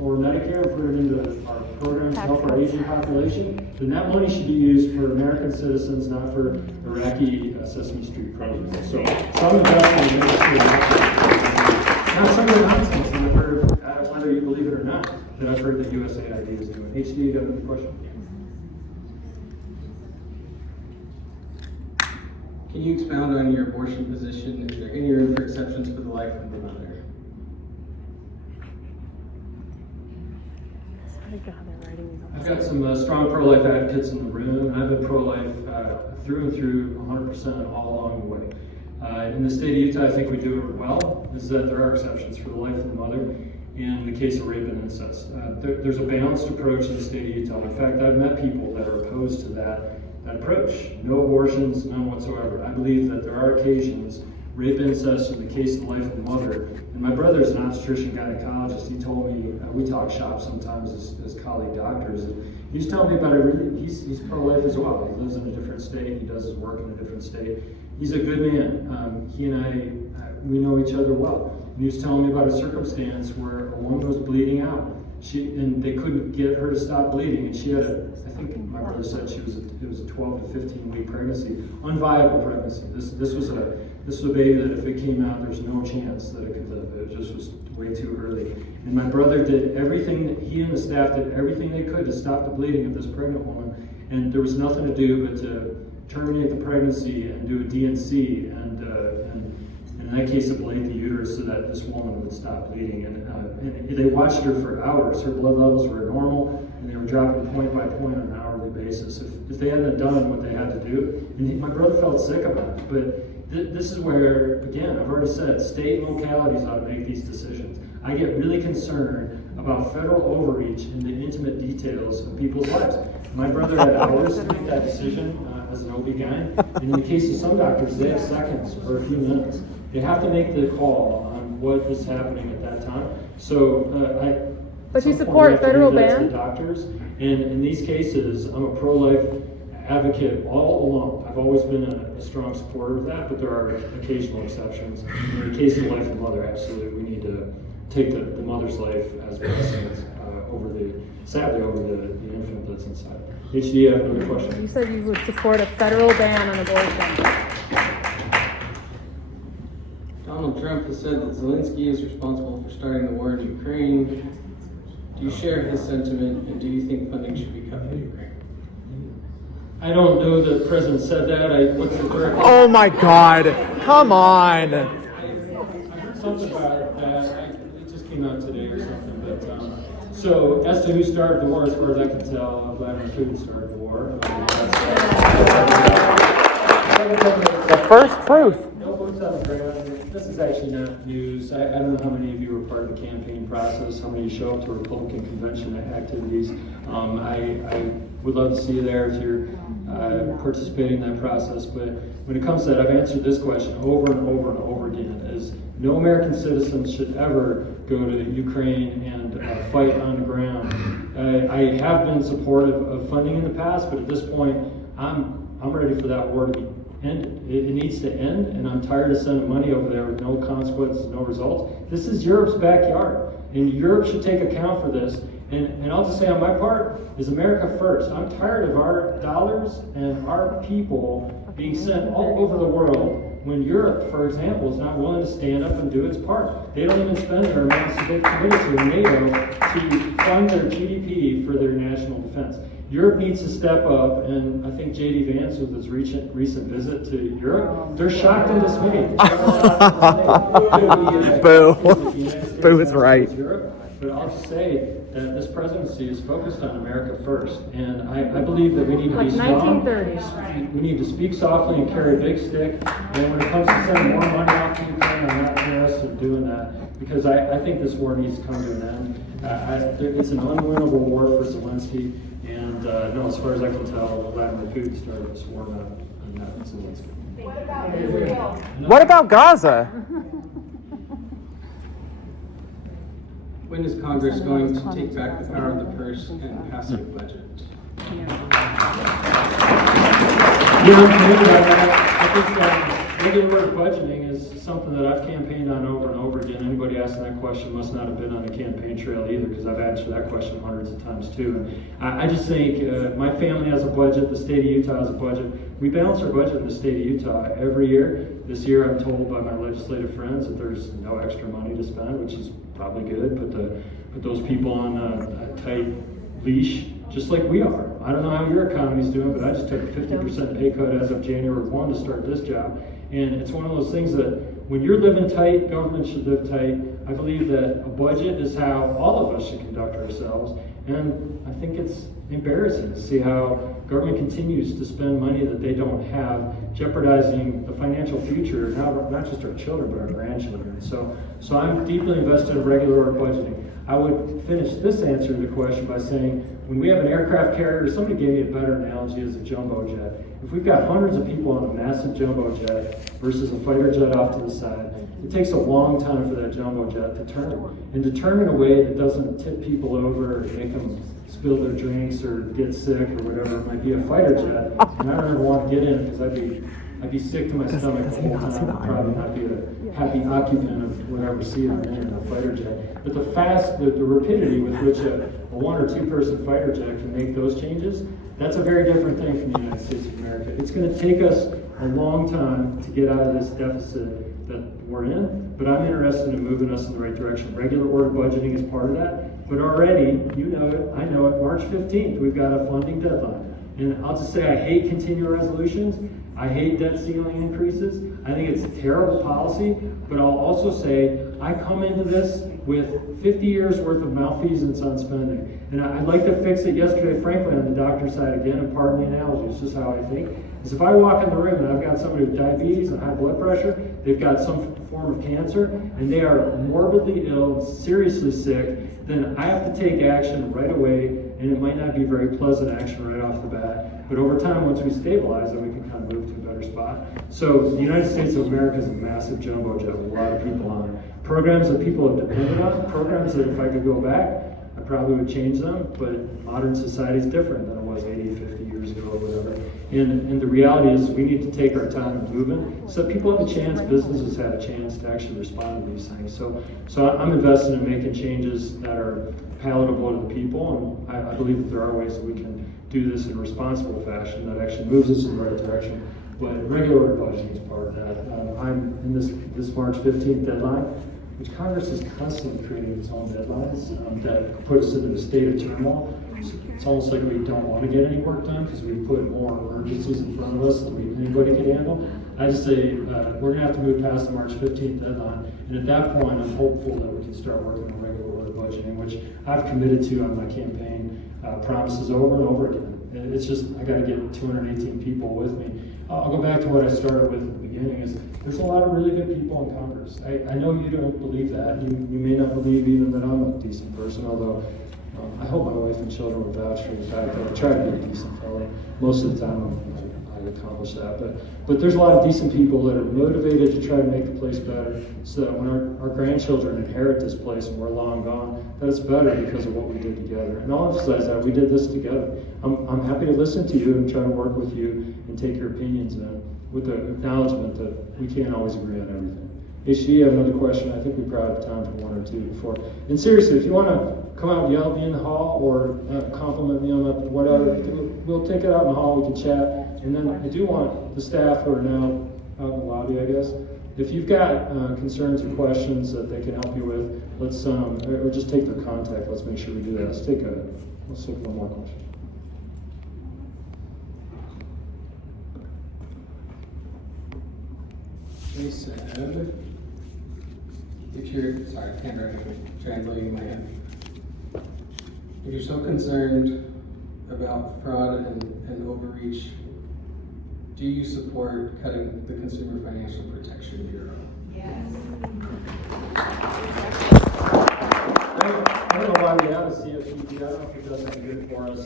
or Medicare and put it into our programs to help our aging population, then that money should be used for American citizens, not for Iraqi Sesame Street programs. So some investment in ministry, now some of the nonsense that I've heard, whether you believe it or not, that I've heard that USAID is doing. HD, you got another question? Can you expound on your abortion position? Is there any room for exceptions for the life of the mother? I've got some strong pro-life advocates in the room, and I've been pro-life through and through 100% all along the way. In the state of Utah, I think we do it well, is that there are exceptions for the life of the mother in the case of rape and incest. There's a balanced approach in the state of Utah. In fact, I've met people that are opposed to that approach. No abortions, none whatsoever. I believe that there are occasions, rape and incest in the case of the life of the mother. And my brother's an obstetrician gynecologist. He told me, we talk shop sometimes as colleague doctors. And he's telling me about it. He's pro-life as well. He lives in a different state. He does his work in a different state. He's a good man. He and I, we know each other well. And he was telling me about a circumstance where a woman was bleeding out. And they couldn't get her to stop bleeding, and she had I think my brother said it was a 12 to 15 week pregnancy, unviable pregnancy. This was a baby that if it came out, there's no chance that it could live. It just was way too early. And my brother did everything, he and the staff did everything they could to stop the bleeding of this pregnant woman, and there was nothing to do but to terminate the pregnancy and do a DNC and in that case ablate the uterus so that this woman would stop bleeding. And they watched her for hours. Her blood levels were normal, and they were dropping point by point on an hourly basis. If they hadn't done what they had to do, and my brother felt sick about it. But this is where, again, I've already said, state and localities ought to make these decisions. I get really concerned about federal overreach into intimate details of people's lives. My brother had hours to make that decision as an OB-GYN. And in the case of some doctors, they have seconds or a few minutes. They have to make the call on what is happening at that time. So But you support federal ban? Doctors, and in these cases, I'm a pro-life advocate all along. I've always been a strong supporter of that, but there are occasional exceptions. In the case of the life of the mother, absolutely, we need to take the mother's life as precedent sadly over the infant that's inside. HD, I have another question. You said you would support a federal ban on abortion. Trump has said that Zelensky is responsible for starting the war in Ukraine. Do you share his sentiment, and do you think funding should be cut for Ukraine? I don't know that the president said that. What's the direct? Oh my God! Come on! I heard something about that. It just came out today or something. But so as to who started the war, as far as I can tell, Vladimir Putin started the war. The first truth. No boots on the ground. This is actually not news. I don't know how many of you were part of the campaign process, how many show up to Republican convention activities. I would love to see you there if you're participating in that process. But when it comes to that, I've answered this question over and over and over again, is no American citizens should ever go to Ukraine and fight on the ground. I have been supportive of funding in the past, but at this point, I'm ready for that war to be ended. It needs to end, and I'm tired of sending money over there with no consequences, no results. This is Europe's backyard, and Europe should take account for this. And I'll just say on my part, is America first. I'm tired of our dollars and our people being sent all over the world when Europe, for example, is not willing to stand up and do its part. They don't even spend their amounts that they've committed to in NATO to fund their GDP for their national defense. Europe needs to step up, and I think J.D. Vance, with his recent visit to Europe, they're shocked and dismayed. Boo. Boo is right. But I'll just say that this presidency is focused on America first, and I believe that we need to be strong. 1930s. We need to speak softly and carry a big stick. And when it comes to sending more money off to Ukraine, I'm not interested in doing that, because I think this war needs to come to an end. It's an unwinnable war for Zelensky, and no, as far as I can tell, Vladimir Putin started this war, not Zelensky. What about Israel? What about Gaza? When is Congress going to take back the power of the purse and pass a budget? Yeah, I'm thinking about that. I think regular budgeting is something that I've campaigned on over and over again. Anybody asking that question must not have been on the campaign trail either, because I've answered that question hundreds of times too. And I just think my family has a budget, the state of Utah has a budget. We balance our budget in the state of Utah every year. This year I'm told by my legislative friends that there's no extra money to spend, which is probably good. Put those people on a tight leash, just like we are. I don't know how your economy's doing, but I just took a 50% pay cut as of January 1 to start this job. And it's one of those things that when you're living tight, government should live tight. I believe that a budget is how all of us should conduct ourselves. And I think it's embarrassing to see how government continues to spend money that they don't have, jeopardizing the financial future, not just our children, but our grandchildren. So I'm deeply invested in regular order budgeting. I would finish this answer to the question by saying, when we have an aircraft carrier, somebody gave me a better analogy as a jumbo jet. If we've got hundreds of people on a massive jumbo jet versus a fighter jet off to the side, it takes a long time for that jumbo jet to turn. And to turn in a way that doesn't tip people over or make them spill their drinks or get sick or whatever, it might be a fighter jet. And I don't ever want to get in because I'd be sick to my stomach the whole time. I'd probably not be a happy occupant of whatever seat I'm in a fighter jet. But the rapidity with which a 1 or 2 person fighter jet can make those changes, that's a very different thing from the United States of America. It's going to take us a long time to get out of this deficit that we're in, but I'm interested in moving us in the right direction. Regular order budgeting is part of that, but already, you know it, I know it, March 15th, we've got a funding deadline. And I'll just say I hate continual resolutions. I hate debt ceiling increases. I think it's a terrible policy, but I'll also say I come into this with 50 years worth of malfeasance on spending. And I'd like to fix it yesterday, frankly, on the doctor's side again, and pardon the analogy, it's just how I think, is if I walk in the room and I've got somebody with diabetes and high blood pressure, they've got some form of cancer, and they are morbidly ill, seriously sick, then I have to take action right away, and it might not be very pleasant action right off the bat. But over time, once we stabilize it, we can kind of move to a better spot. So the United States of America is a massive jumbo jet with a lot of people on it. Programs that people have depended on, programs that if I could go back, I probably would change them, but modern society is different than it was 80, 50 years ago or whatever. And the reality is we need to take our time and move it so that people have a chance, businesses have a chance to actually respond to these things. So I'm invested in making changes that are palatable to the people, and I believe that there are ways that we can do this in a responsible fashion that actually moves us in the right direction. But regular order budgeting is part of that. I'm in this March 15th deadline, which Congress is constantly creating its own deadlines that put us into a state of turmoil. It's almost like we don't want to get any work done because we put more emergencies in front of us than anybody can handle. I just say we're going to have to move past the March 15th deadline, and at that point, I'm hopeful that we can start working on regular order budgeting, which I've committed to on my campaign promises over and over again. It's just, I got to get 218 people with me. I'll go back to what I started with at the beginning, is there's a lot of really good people in Congress. I know you don't believe that. You may not believe even that I'm a decent person, although I hope my wife and children will vouch for the fact that I try to be a decent fellow. Most of the time I accomplish that. But there's a lot of decent people that are motivated to try to make the place better, so that when our grandchildren inherit this place and we're long gone, that it's better because of what we did together. And I'll emphasize that we did this together. I'm happy to listen to you and try to work with you and take your opinions in, with the acknowledgement that we can't always agree on everything. HD, I have another question. I think we probably have time for one or two before. And seriously, if you want to come out and yell at me in the hall or compliment me on whatever, we'll take it out in the hall, we can chat. And then I do want the staff who are now out in the lobby, I guess, if you've got concerns or questions that they can help you with, let's, or just take their contact. Let's make sure we do that. Let's take one more question. They said, if you're, sorry, I can't read it, translating my head. If you're so concerned about fraud and overreach, do you support cutting the Consumer Financial Protection Bureau? Yes. I don't know why we have a CFPB. I don't know if it does anything good for us.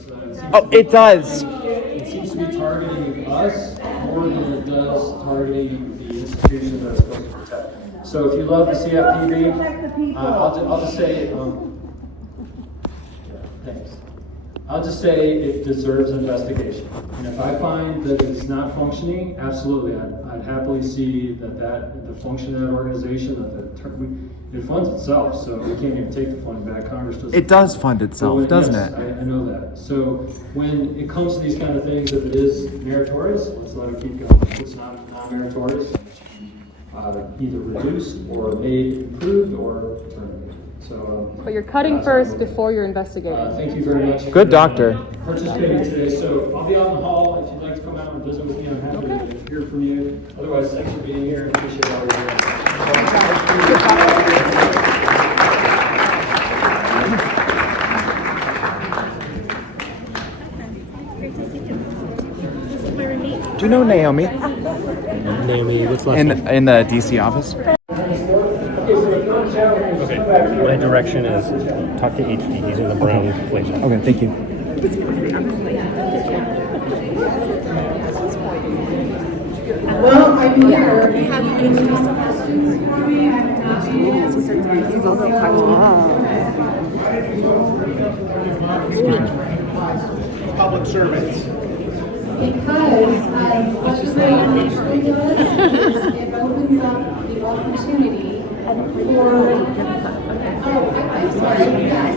Oh, it does. It seems to be targeting us more than it does targeting the institution that it's supposed to protect. So if you love the CFPB, I'll just say, thanks. I'll just say it deserves investigation. And if I find that it's not functioning, absolutely, I'd happily see that the function of that organization, it funds itself, so we can't even take the funding back. Congress doesn't. It does fund itself, doesn't yes, it? I know that. So when it comes to these kind of things, if it is meritorious, let's let it keep going. If it's not non-meritorious, either reduced or made improved or terminated. So, but you're cutting first before you're investigating. thank you very much. Good doctor. Participating today. So I'll be out in the hall if you'd like to come out and visit with me. I'm happy to hear from you. Otherwise, thanks for being here. I appreciate all your Do you know Naomi? Naomi, what's last name? In the DC office? Okay. My direction is talk to HD. He's in the brown place. Okay, thank you. Well, I'm here. Public servants. Because what the regulation does, it opens up the opportunity for, I'm sorry, yes.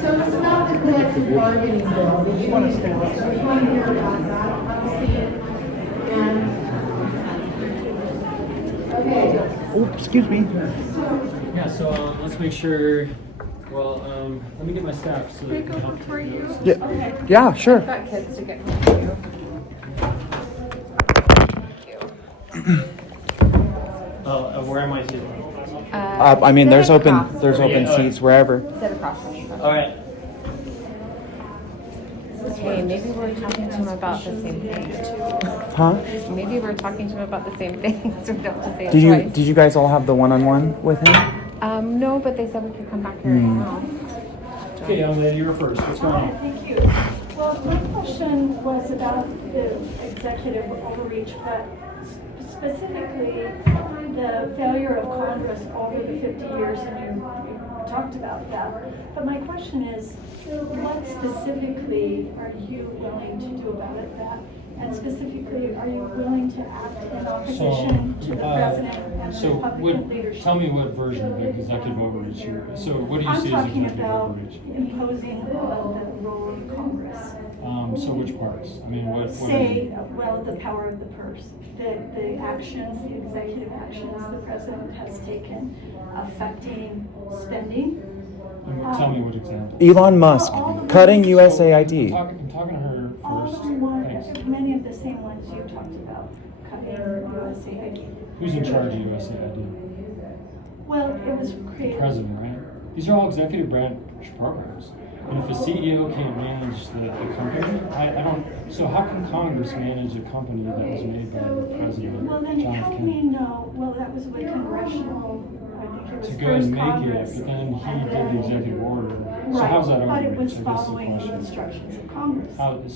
So it's not the collective bargaining bill. We want to hear about that, obviously. And, okay. Oh, excuse me. Yeah, so let's make sure. Well, let me get my staff so they can help. Yeah, sure. I've got kids to get home too. Where am I sitting? I mean, there's open seats wherever. Sit across from me. All right. Hey, maybe we're talking to him about the same thing. Huh? Maybe we're talking to him about the same thing, so we don't have to say it twice. Did you guys all have the one-on-one with him? No, but they said we could come back here right now. Okay, young lady, you're first. What's going on? Thank you. Well, my question was about the executive overreach, but specifically the failure of Congress over the 50 years, and you talked about that. But my question is, what specifically are you willing to do about it? And specifically, are you willing to act in opposition to the president and the Republican leadership? Tell me what version of executive overreach here. So what do you I'm see as talking executive about overreach? imposing the role of Congress. So which parts? I mean, what? Say, well, the power of the purse, the actions, the executive actions the president has taken affecting spending. Tell me what example. Elon Musk cutting USAID. I'm talking to her All first. of them were, Thanks. many of the same ones you talked about, cutting USAID. Who's in charge of USAID? Well, it was The created. president, right? These are all executive branch programs. And if a CEO can't manage the company, I don't, so how can Congress manage a company that was made by the president, Well, then John F. how Kennedy? we know, well, that was with congressional, I think it was To go first and make Congress. it, but then he did the executive order. So Right, how's that but it overreach? was I guess the following the question. instructions of Congress.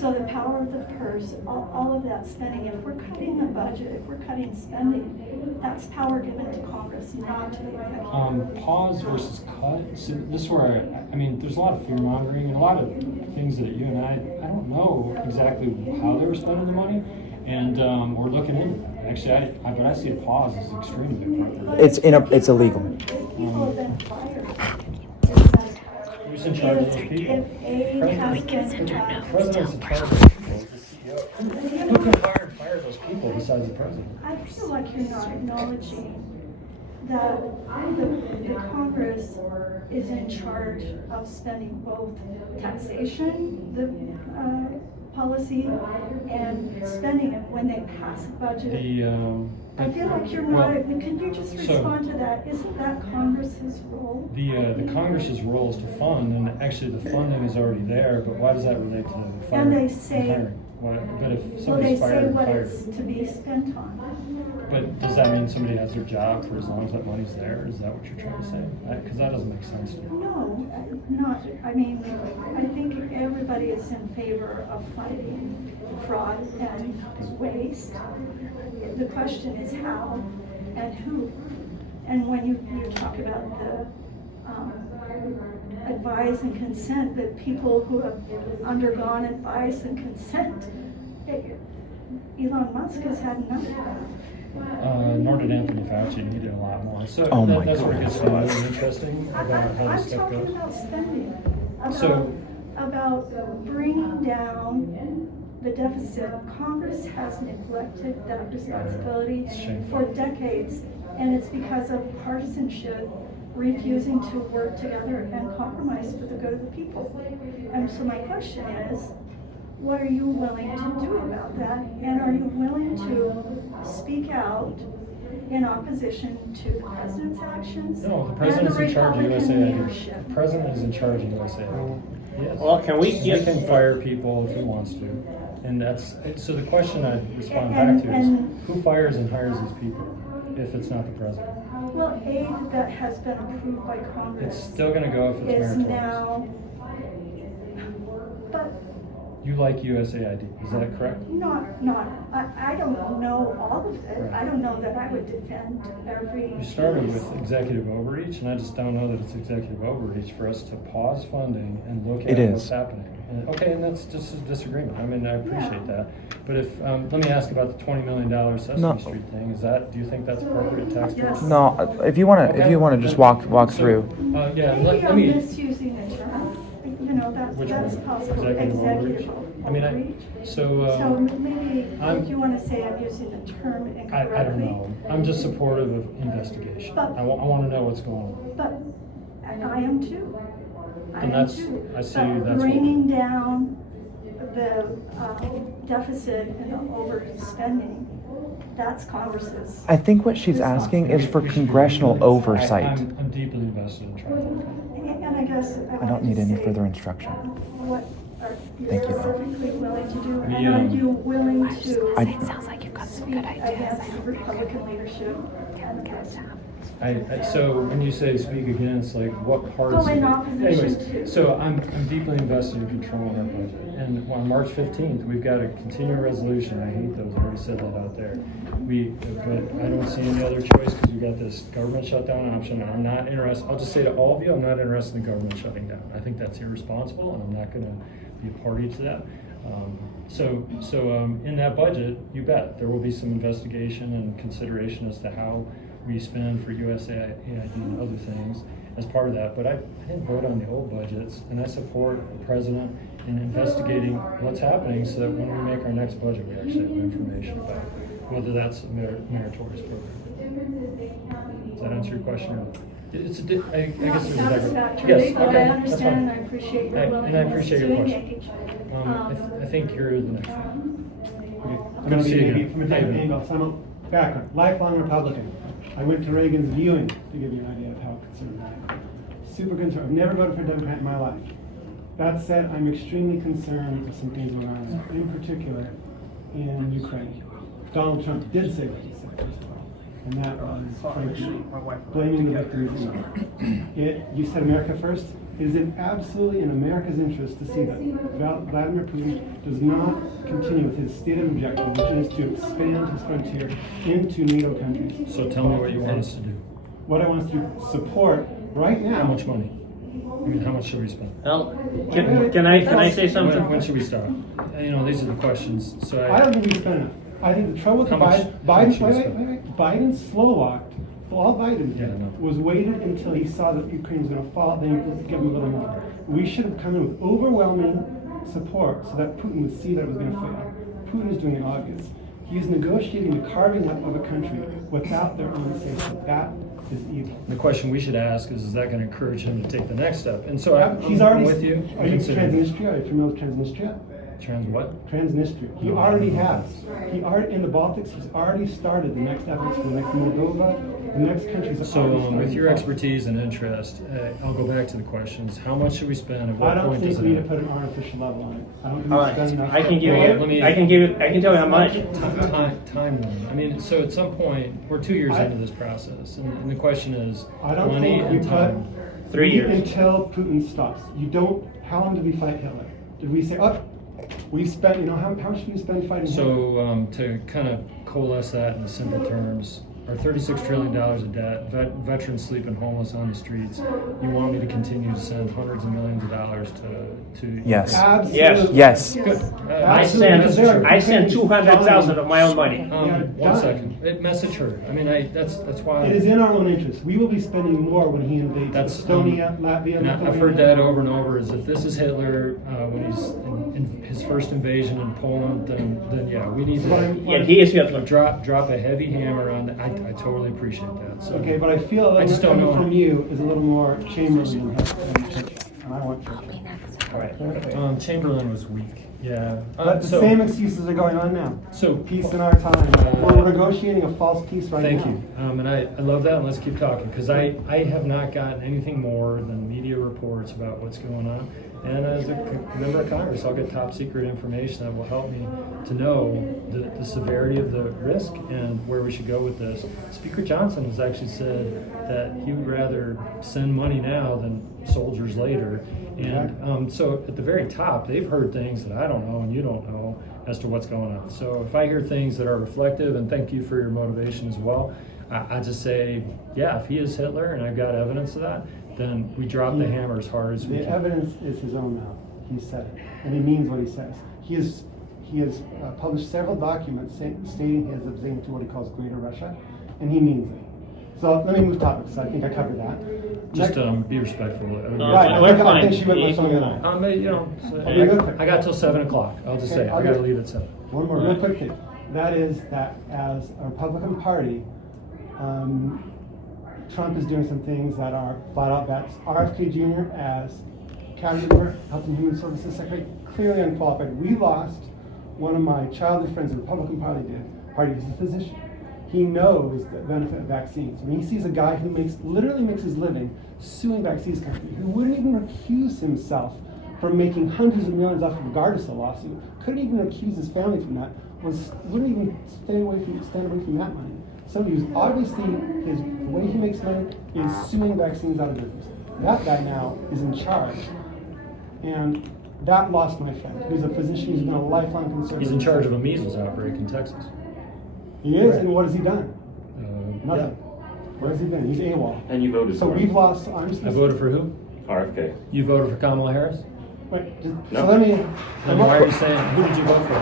So the power of the purse, all of that spending, if we're cutting the budget, if we're cutting spending, that's power given to Congress, not to the executive. pause versus cut. So this is where I mean, there's a lot of fear mongering and a lot of things that you and I don't know exactly how they were spending the money, and we're looking into that. Actually, but I see a pause as extremely appropriate. It's illegal. If people have been fired, Who's in charge of those people? if aid has been President's in charge of the people. It's the CEO. Who can fire those people besides the president? I feel like you're not acknowledging that the Congress is in charge of spending both taxation, the policy, and spending it when they pass a budget. I feel like you're not, can you just respond to that? Isn't that Congress's role? The Congress's role is to fund, and actually the funding is already there, but why does that relate to the fire And they say- hiring? But if Well, they somebody's say fired, what fired. it's to be spent on. But does that mean somebody has their job for as long as that money's there? Is that what you're trying to say? Because that doesn't make sense to me. No, not, I mean, I think everybody is in favor of fighting fraud and waste. The question is how and who. And when you talk about the advise and consent, that people who have undergone advice and consent, Elon Musk has had none of that. Nor did Anthony Fauci, and he did a lot more. So Oh my that's where it gets goodness. really interesting about how I'm this stuff talking goes. about spending, So- about bringing down the deficit. Congress has neglected that responsibility It's shameful. for decades, and it's because of partisanship, refusing to work together and compromise for the good of the people. And so my question is, what are you willing to do about that? And are you willing to speak out in opposition to the president's actions? No, the president's in charge of and the USAID. Republican leadership? The president is in charge of USAID. Yes. Well, can we He get? can fire people if he wants to. And so the question I respond back to is, And- who fires and hires these people if it's not the president? Well, aid that has been approved by It's Congress still gonna go if it's is meritorious. now, but You like USAID, is that correct? I don't know all of it. Right. I don't know that I would defend every. You started with executive overreach, and I just don't know that it's executive overreach for us to pause funding and look It at what's is. happening. And that's just a disagreement. I mean, I appreciate that. But if, let me ask about the $20 million Sesame No. Street thing. Do you think that's appropriate taxpayer? No, if you wanna just walk So, through. Yeah, Maybe let I'm me. misusing the term, Which that's one? possible. Executive overreach? Executive I mean, overreach. so, So maybe, I'm- if you want to say I'm using the term incorrectly. I don't know. I'm just supportive of investigation. But- I want to know what's going on. But I am too. I Then am that's- too. I see But that's what- bringing down the deficit and the overspending, that's Congress's. I think what she's asking is for congressional oversight. I'm deeply invested in trying to look at it. And I guess. I don't need wanted to any say, further instruction. What are you Thank you, though. specifically willing to do? The, And are you willing to I- Sounds like you've got some speak good ideas. against the Republican leadership and the president? So when you say speak against, like what parts? Well, in of it? opposition Anyways, to. so I'm deeply invested in controlling our budget. And on March 15th, we've got a continuing resolution. I hate those. I already said that out there. But I don't see any other choice because we've got this government shutdown option. And I'm not interested. I'll just say to all of you, I'm not interested in government shutting down. I think that's irresponsible, and I'm not going to be a party to that. In that budget, you bet there will be some investigation and consideration as to how we spend for USAID and other things as part of that. But I didn't vote on the old budgets, and I support the president in investigating what's happening so that when we make our next budget, we actually have information about whether that's a meritorious program. Does that answer your question? It's I guess there's a Satisfactory, yes, but okay, I that's understand, fine. I appreciate your And I willingness appreciate to your question. engage. I think you're the next one. Okay, I'm Good going to to see be you maybe again. from a How you different doing? angle. So I'm a background, lifelong Republican. I went to Reagan's viewing to give you an idea of how concerned I am. Super concerned. I've never voted for a Democrat in my life. That said, I'm extremely concerned with some things going on, in particular in Ukraine. Donald Trump did say what he said, first of all, and that was frankly blaming the victims. You said America first. It is absolutely in America's interest to see that Vladimir Putin does not continue with his stated objective, which is to expand his frontier into NATO countries. So tell me what you want us to do. What I want us to support right now. How much money? I mean, how much should we spend? Well, can I say something? When should we start? These are the questions. So I don't think we spend enough. I think the trouble with How much- Biden, how much should we spend? Biden slow walked. All Biden Yeah, I did know. was waited until he saw that Ukraine was going to fall, then give him a little more. We should have come in with overwhelming support so that Putin would see that it was going to fail. Putin is doing it obvious. He is negotiating the carving up of a country without their own say-so. That is evil. the question we should ask is that going to encourage him to take the next step? And so He's I'm already with you. Are you Consider- Transnistria? Are you familiar with Transnistria? Trans what? Transnistria. He already has. In the Baltics, he's already started the next efforts for the next Moldova, the next countries. So with your expertise and interest, I'll go back to the questions. How much should we spend? At I what don't point think does we need it to put an artificial level on it. I don't think All we right, spend enough. I can give Well, you, let me- I can tell you how much. Time limit. I mean, so at some point, we're 2 years into this process, and the question is I don't money think we and put time. 3 years. until Putin stops. You don't. How long did we fight Hitler? Did we say, oh, we spent? How much did we spend fighting Hitler? So to kind of coalesce that in simple terms, our $36 trillion of debt, veterans sleeping homeless on the streets. You want me to continue to send hundreds of millions of dollars to Yes. Absolutely. Yes. Good. I sent 200,000 of my own money. One second. Message her. I mean, that's why. It is in our own interest. We will be spending more when he invades That's Estonia, Latvia, and I've Lithuania. heard that over and over. Is if this is Hitler when he's in his first invasion in Poland, then yeah, we need to Yeah, he is Hitler. drop a heavy hammer on. I totally appreciate that. So Okay, but I feel I that just don't coming know. from you is a little more Chamberlain than Churchill, and I want Churchill. All right. Chamberlain was weak. Yeah. But the so- same excuses are going on now. So Peace in our time. We're negotiating a false peace right Thank now. you. And I love that, and let's keep talking, because I have not gotten anything more than media reports about what's going on. And as a member of Congress, I'll get top secret information that will help me to know the severity of the risk and where we should go with this. Speaker Johnson has actually said that he would rather send money now than soldiers later. And so at the very top, they've heard things that I don't know and you don't know as to what's going on. So if I hear things that are reflective, and thank you for your motivation as well, I just say, yeah, if he is Hitler and I've got evidence of that, then we drop the hammer as hard as we The can. evidence is his own mouth. He said it, and he means what he says. He has published several documents stating his abstaining to what he calls Greater Russia, and he means it. So let me move topics. I think I covered that. Just Next- be respectful. Right, we're I fine. think she went much longer than I. I got till 7 o'clock. I'll just say, I gotta leave at 7. One more real quick thing. That is that as a Republican Party, Trump is doing some things that are flat out bets. RFK Jr. as Cabinet Member, Health and Human Services Secretary, clearly unqualified. We lost one of my childhood friends the Republican Party is a physician. He knows the benefit of vaccines. When he sees a guy who literally makes his living suing vaccines companies, who wouldn't even recuse himself from making hundreds of millions off regardless of the lawsuit, couldn't even accuse his family from that, wouldn't even stand away from that money. Somebody who's obviously the way he makes money is suing vaccines out of business. That guy now is in charge, and that lost my friend, who's a physician who's been a lifelong conservative. He's in charge of a measles outbreak in Texas. He is, and what has he done? Nothing. Yeah. Where has he been? He's AWOL. And you voted So for we've him. lost. I voted for who? RFK. You voted for Kamala Harris? Wait, No. so let me. Then why are you saying, who did you vote for?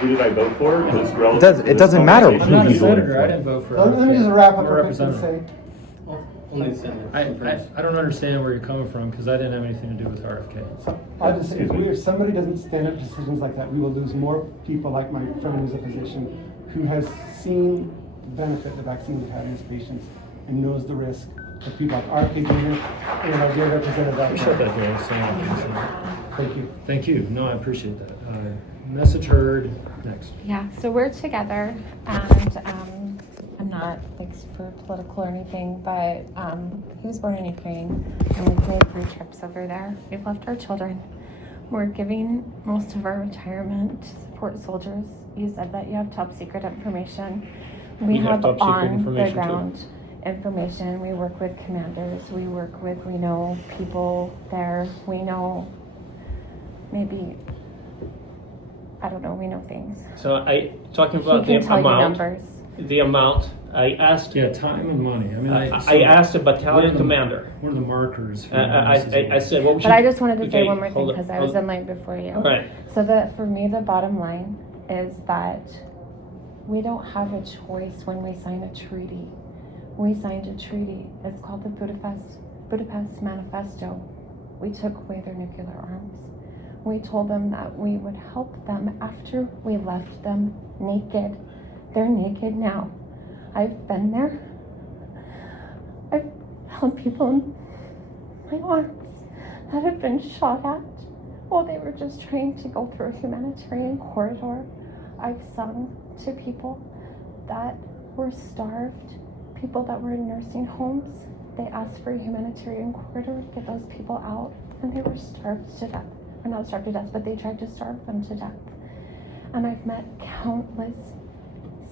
Who did I vote for? It was relative. It doesn't matter I'm not who a he voted senator. for. I didn't vote for Let me RFK. just wrap I'm up a real quick and representative. say, Only Senate. I don't understand where you're coming from, because I didn't have anything to do with RFK. So I'll just say, if somebody doesn't stand up to decisions like that, we will lose more people like my friend who's a physician who has seen the benefit the vaccine has had in his patients and knows the risk of people like RFK Jr. and our dear representative. Appreciate that, Joe. Thank you. Thank you. No, I appreciate that. Message heard. Next. Yeah, so we're together, and I'm not like super political or anything, but he was born in Ukraine, and we've made 3 trips over there. We've left our children. We're giving most of our retirement to support soldiers. You said that you have top secret information. We have top secret on the information, ground information. We work with commanders. We know people there. We know maybe, I don't know, we know things. So talking He about the can tell you amount, numbers. I asked, Yeah, time and money. I mean, I asked a battalion commander. One of the markers. For I said, what would But I just wanted to say okay, one more thing hold it, because I hold was it. in line before you. All right. So for me, the bottom line is that we don't have a choice when we sign a treaty. We signed a treaty. It's called the Budapest Manifesto. We took away their nuclear arms. We told them that we would help them after we left them naked. They're naked now. I've been there. I've held people in my arms that have been shot at while they were just trying to go through a humanitarian corridor. I've sung to people that were starved, people that were in nursing homes. They asked for a humanitarian corridor to get those people out, and they were starved to death. Or not starved to death, but they tried to starve them to death. And I've met countless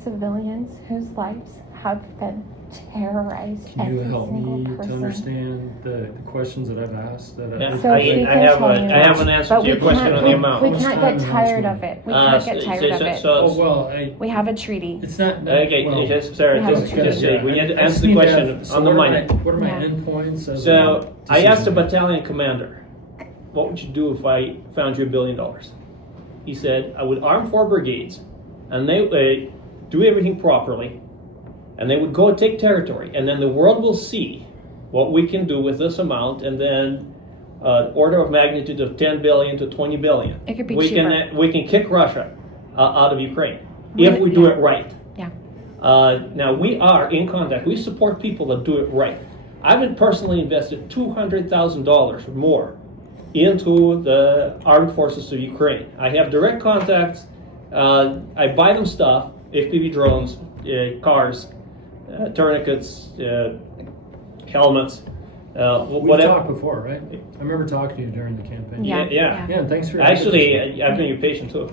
civilians whose lives have been terrorized. Can you every help single me person. to understand the questions that I've asked? So I he can have tell you I have an answer but to your we question can't- on the amount. We How much can't time get and tired how much of it. We Uh, can't get tired of it. Oh, well, We have a treaty. it's not. Okay, well, just, Sarah, We have just, a just treaty. we need to I just answer the need to question have- so on the what are money. What are my Yeah. endpoints? As So I asked a decision? battalion commander, what would you do if I found you $1 billion? He said, I would arm 4 brigades, and they would do everything properly, and they would go and take territory, and then the world will see what we can do with this amount, and then order of magnitude of 10 billion to 20 billion. It could be we cheaper. we can kick Russia out of Ukraine if we do Yeah. it right. Yeah. Now we are in contact. We support people that do it right. I've personally invested $200,000 or more into the armed forces of Ukraine. I have direct contacts. I buy them stuff, FPV drones, cars, tourniquets, helmets, We've whatever. talked before, right? I remember talking to you during the campaign. Yeah. Yeah. Yeah, thanks for. Actually, I've been your patient too.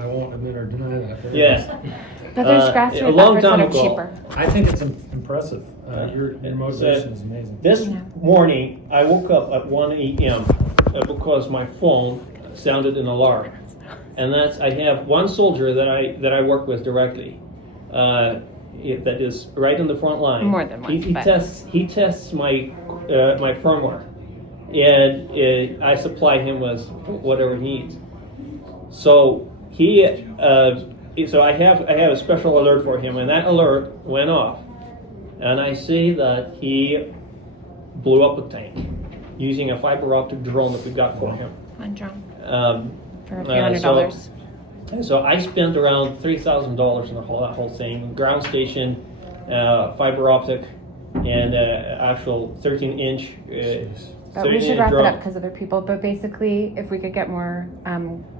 I won't admit or deny that. but- Yes. But there's a grassroots long efforts that time are ago. cheaper. I think it's impressive. Your motivation is amazing. This Yeah. morning, I woke up at 1 a.m. Because my phone sounded an alarm, and I have one soldier that I work with directly, that is right in the front line. More than one, He but- tests my my firmware, and I supply him with whatever he needs. So so I have a special alert for him, and that alert went off, and I see that he blew up a tank using a fiber optic drone that we got for him. On drone. For a few $100. $100. So I spent around $3,000 on that whole thing. Ground station, fiber optic, and actual 13-inch. But we should wrap it up because other people. But basically, if we could get more,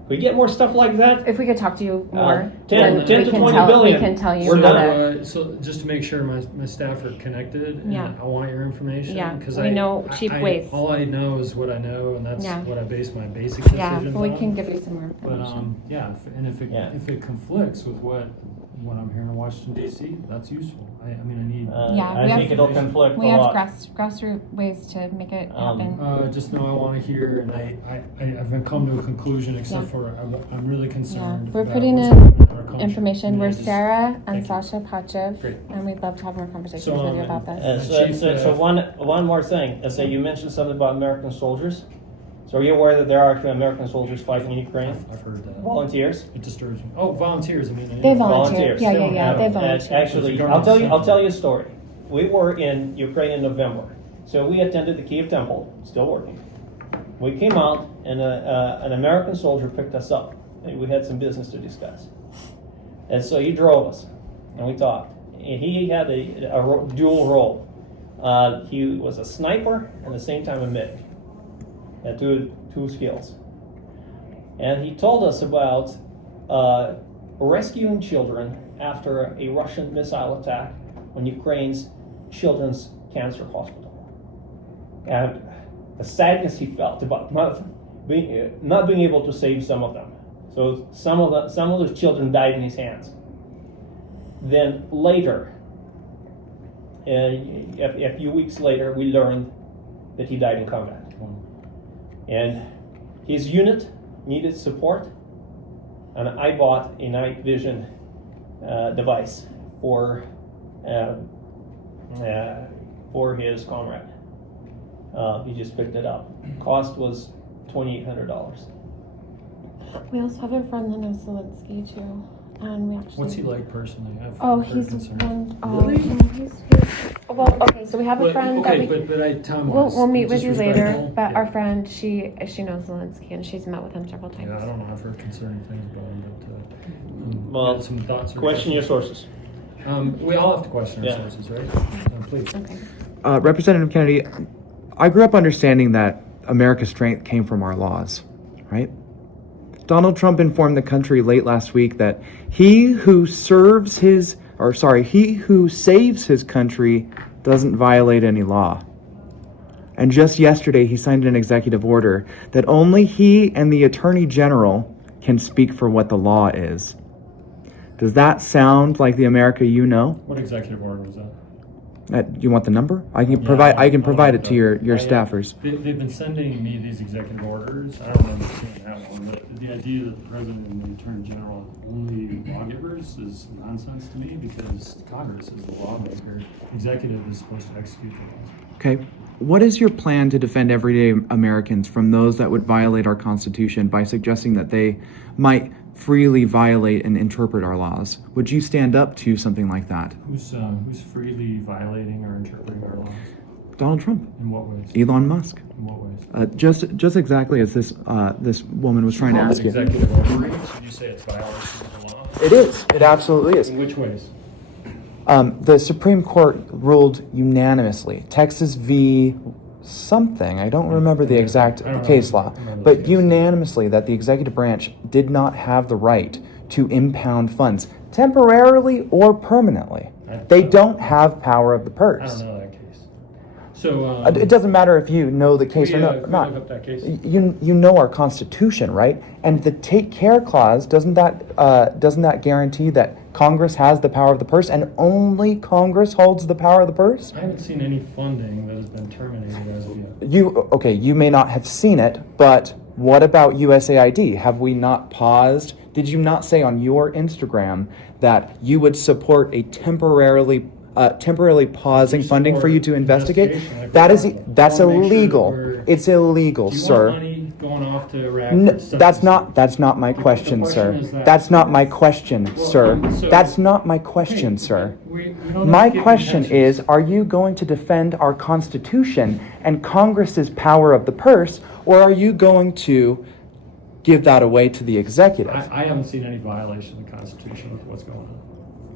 We get more stuff like that. if we could talk to you more, 10 then to we can 20 tell. billion. We can tell you We're how done. to. So just to make sure my staff are connected, and Yeah. I want your information. Yeah, because we know cheap ways. All I know is what I know, and that's Yeah. what I base my basic Yeah, decisions but we on. can give you some more But information. yeah, if it conflicts with what I'm hearing in Washington D.C., that's useful. I mean, I need. Yeah, I we think have- it'll conflict We a have lot. grassroots ways to make it happen. Just know I want to hear, and I've come to a conclusion, except Yeah. for I'm really Yeah, concerned. we're about putting what's in happening in our country. information. I mean, We're I just- Sarah and Thank you. Sasha Pachev, Great. and we'd love to have more conversations So, with you about this. So one more thing. So you mentioned something about American soldiers. So are you aware that there are actually American soldiers fighting in Ukraine? I've heard that. Volunteers? It disturbs me. Oh, volunteers. I mean, They volunteer. Yeah. They Uh, volunteer. Actually, I'll tell you a story. we were in Ukraine in November. So we attended the Kiev Temple, still working. We came out, and an American soldier picked us up, and we had some business to discuss. And so he drove us, and we talked. And he had a dual role. He was a sniper and at the same time a medic. Had two skills. And he told us about rescuing children after a Russian missile attack on Ukraine's children's cancer hospital. And the sadness he felt about not being able to save some of them. So some of those children died in his hands. Then later, a few weeks later, we learned that he died in combat. And his unit needed support, and I bought a night vision device for his comrade. He just picked it up. Cost was $2,800. We also have a friend that knows Zelensky too, and we actually. What's he like personally? Oh, he's one. He's well. Okay, so we have a friend okay, that we. but tell me We'll meet with you later. disrespectful. But Yeah. our friend, she knows Zelensky, and she's met with him several times. Yeah, I don't know. I've heard concerning things about him, but Well, yeah, some thoughts. or question your sources. We all have to question our Yeah. sources, right? Please. Okay. Representative Kennedy, I grew up understanding that America's strength came from our laws, right? Donald Trump informed the country late last week that he who saves his country doesn't violate any law. And just yesterday, he signed an executive order that only he and the Attorney General can speak for what the law is. Does that sound like the America you know? What executive order was that? You want the number? I can Yeah, provide it to your staffers. They've been sending me these executive orders. I don't remember seeing that one, but the idea that the president and the attorney general are only lawgivers is nonsense to me, because Congress is the lawmaker. Executive is supposed to execute the laws. Okay. What is your plan to defend everyday Americans from those that would violate our Constitution by suggesting that they might freely violate and interpret our laws? Would you stand up to something like that? Who's freely violating or interpreting our laws? Donald Trump. In what ways? Elon Musk. In what ways? Just exactly as this woman was trying to ask you. Executive order. Should you say it's violation of the law? It is. It absolutely is. In which ways? The Supreme Court ruled unanimously. Texas v. something. I don't remember the exact case law, but unanimously that the executive branch did not have the right to impound funds temporarily or permanently. They don't have power of the I purse. don't know that case. So It doesn't matter if you know the case or not. Look up that case. You know our Constitution, right? And the take care clause, doesn't that guarantee that Congress has the power of the purse and only Congress holds the power of the purse? I haven't seen any funding that has been terminated as of yet. You may not have seen it, but what about USAID? Have we not paused? Did you not say on your Instagram that you would support a temporarily pausing funding for you to investigate? That's illegal. It's illegal, Do you sir. want money going off to Iraq? That's not my question, sir. That's not my question, sir. That's not my question, sir. My question is, are you going to defend our Constitution and Congress's power of the purse, or are you going to give that away to the executive? I haven't seen any violation of the Constitution with what's going on.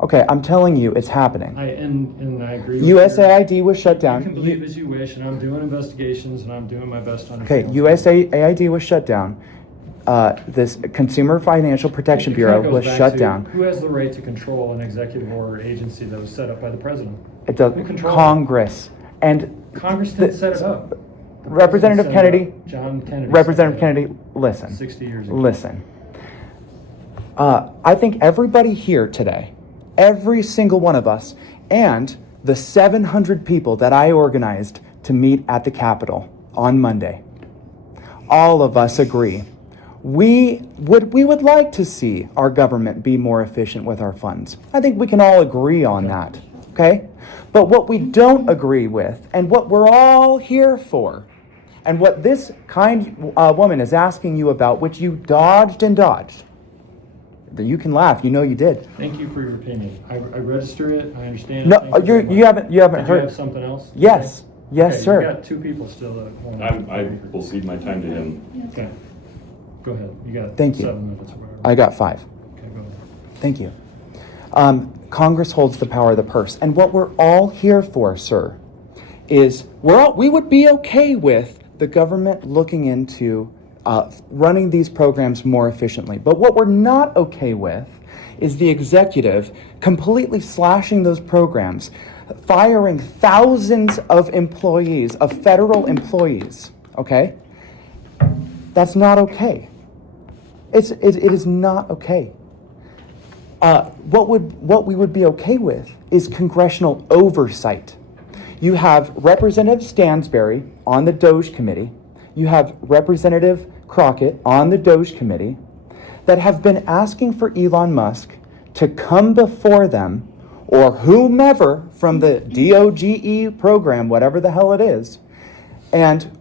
Okay, I'm telling you, it's happening. And I agree with USAID was shut down. You can believe as you wish, and I'm doing investigations, and I'm doing my best to understand. Okay, USAID was shut down. This Consumer Financial Protection It kinda Bureau goes was back shut to down. Who has the right to control an executive order agency that was set up by the president? It does. Who controls Congress. And Congress didn't set it up. Representative Set it up. Kennedy, John Kennedy. Representative set it up Kennedy, listen. 60 years ago. Listen. I think everybody here today, every single one of us, and the 700 people that I organized to meet at the Capitol on Monday, all of us agree. We would like to see our government be more efficient with our funds. I think we can all agree on that, okay? But what we don't agree with, and what we're all here for, and what this kind woman is asking you about, which you dodged and dodged, You can laugh. You know you did. Thank you for your opinion. I register it, I understand. No, Thank very you much. haven't Did heard. you have something else? Yes. Okay. Yes, Okay, sir. You got two people still that want I will cede my time to him. Okay. Go ahead. You got Thank you. 7 minutes or whatever. I got 5. Okay, go ahead. Thank you. Congress holds the power of the purse. And what we're all here for, sir, is we would be okay with the government looking into running these programs more efficiently. But what we're not okay with is the executive completely slashing those programs, firing thousands of employees, of federal employees, okay? That's not okay. It is not okay. What we would be okay with is congressional oversight. You have Representative Stansberry on the DOGE committee. You have Representative Crockett on the DOGE committee that have been asking for Elon Musk to come before them, or whomever from the DOGE program, whatever the hell it is, and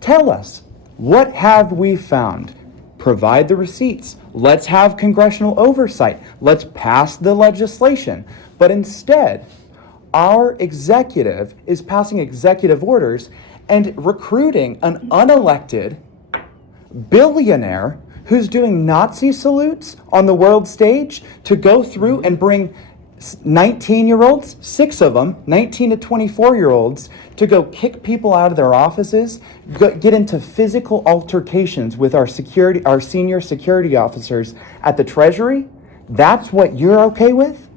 tell us, what have we found? Provide the receipts. Let's have congressional oversight. Let's pass the legislation. But instead, our executive is passing executive orders and recruiting an unelected billionaire who's doing Nazi salutes on the world stage to go through and bring 19-year-olds, 6 of them, 19 to 24-year-olds, to go kick people out of their offices, get into physical altercations with our senior security officers at the Treasury. That's what you're okay with?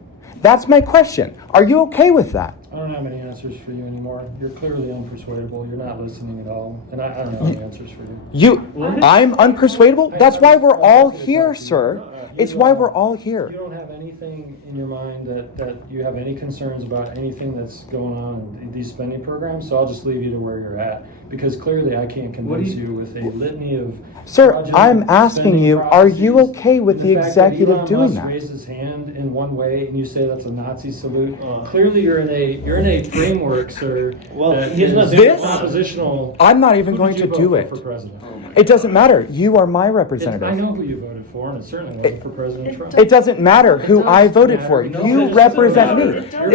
That's my question. Are you okay with that? I don't have any answers for you anymore. You're clearly unpersuadable. You're not listening at all. And I don't have any answers for you. I'm unpersuadable? That's why we're all here, sir. It's why we're all here. You don't have anything in your mind that you have any concerns about anything that's going on in these spending programs, so I'll just leave you to where you're at. Because clearly I can't convince you with a litany of... Sir, I'm asking you, are you okay with the executive doing that? Elon Musk raised his hand in one way and you say that's a Nazi salute. Clearly you're in a framework, sir. Well, he's not oppositional. I'm not even going to do it. For president? It doesn't matter. You are my representative. I know who you voted for, and it certainly wasn't for President Trump. It doesn't matter who I voted for. You represent me.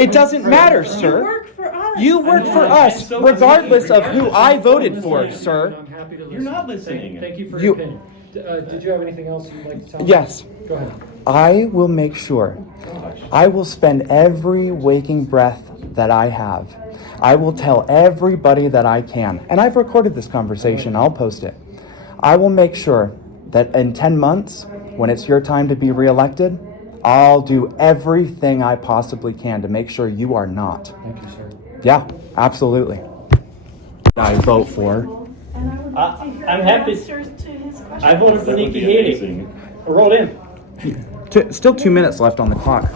It doesn't matter, sir. You work for us, regardless of who I voted for, sir. I'm happy to listen. You're not listening. Thank you for your opinion. Did you have anything else you'd like to tell me? Yes. Go ahead. I will make sure. I will spend every waking breath that I have. I will tell everybody that I can. And I've recorded this conversation. I'll post it. I will make sure that in 10 months, when it's your time to be reelected, I'll do everything I possibly can to make sure you are not. Thank you, sir. Yeah, absolutely. I vote for. I'm happy. Answers to his question. I voted for Nikki Haley. Roll in. Still 2 minutes left on the clock.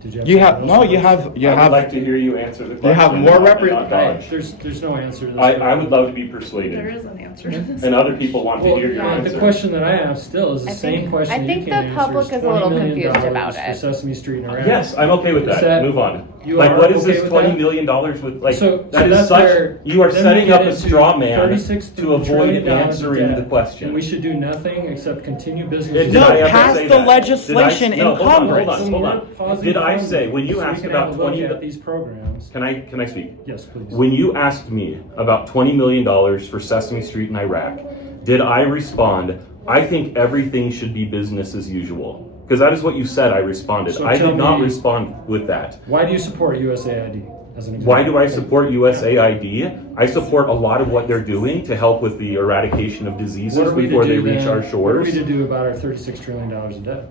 Did you have You I would like to hear you answer the question. You have more not dodge. There's no answer to this. I would love to be persuaded. There is an answer. And other people want to hear your answer. The question that I have still is the same question. I think you can't the public answer is a little $20 million confused about for it. Sesame Street and Iraq. Yes, I'm okay with that. Move on. Like, what is this $20 million with? Like, that is such. You are setting up a straw man to avoid answering the question. And we should do nothing except continue business. Pass the legislation in Congress. Hold on. Did I say when you asked about 20 at these programs? Can I speak? Yes, please. When you asked me about $20 million for Sesame Street in Iraq, did I respond, I think everything should be business as usual? Because that is what you said I responded. So I did not me, respond with that. Why do you support USAID as an example? Why do I support USAID? I support a lot of what they're doing to help with the eradication of diseases before they reach our shores. What are we to do about our $36 trillion in debt?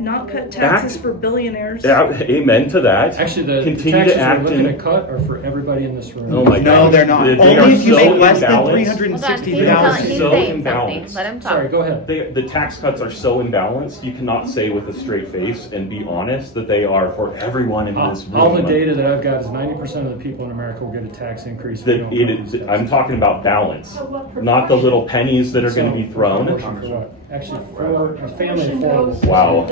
Not cut taxes for billionaires. Amen to that. Actually, the Continue taxes to act we're looking to cut are for everybody in this room. Oh my God. No, they're not. They Only are if you so make less than imbalanced. He's so saying imbalanced. something. Let him talk. Sorry, go ahead. The tax cuts are so imbalanced, you cannot say with a straight face and be honest that they are for everyone in this room. All the data that I've got is 90% of the people in America will get a tax increase. I'm talking about balance, not the little pennies that are going to be thrown. Actually, for a family of four. Wow.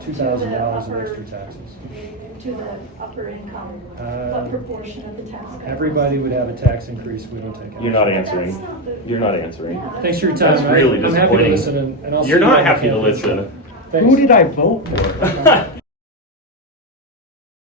$2,000 in extra taxes. To the upper income, what proportion of the tax cut? Everybody would have a tax increase. We don't take it. You're not answering. You're not answering. Thanks for your time. That's really I'm happy to disappointing. listen, and I'll You're see not you happy to on the listen. Who did I vote for?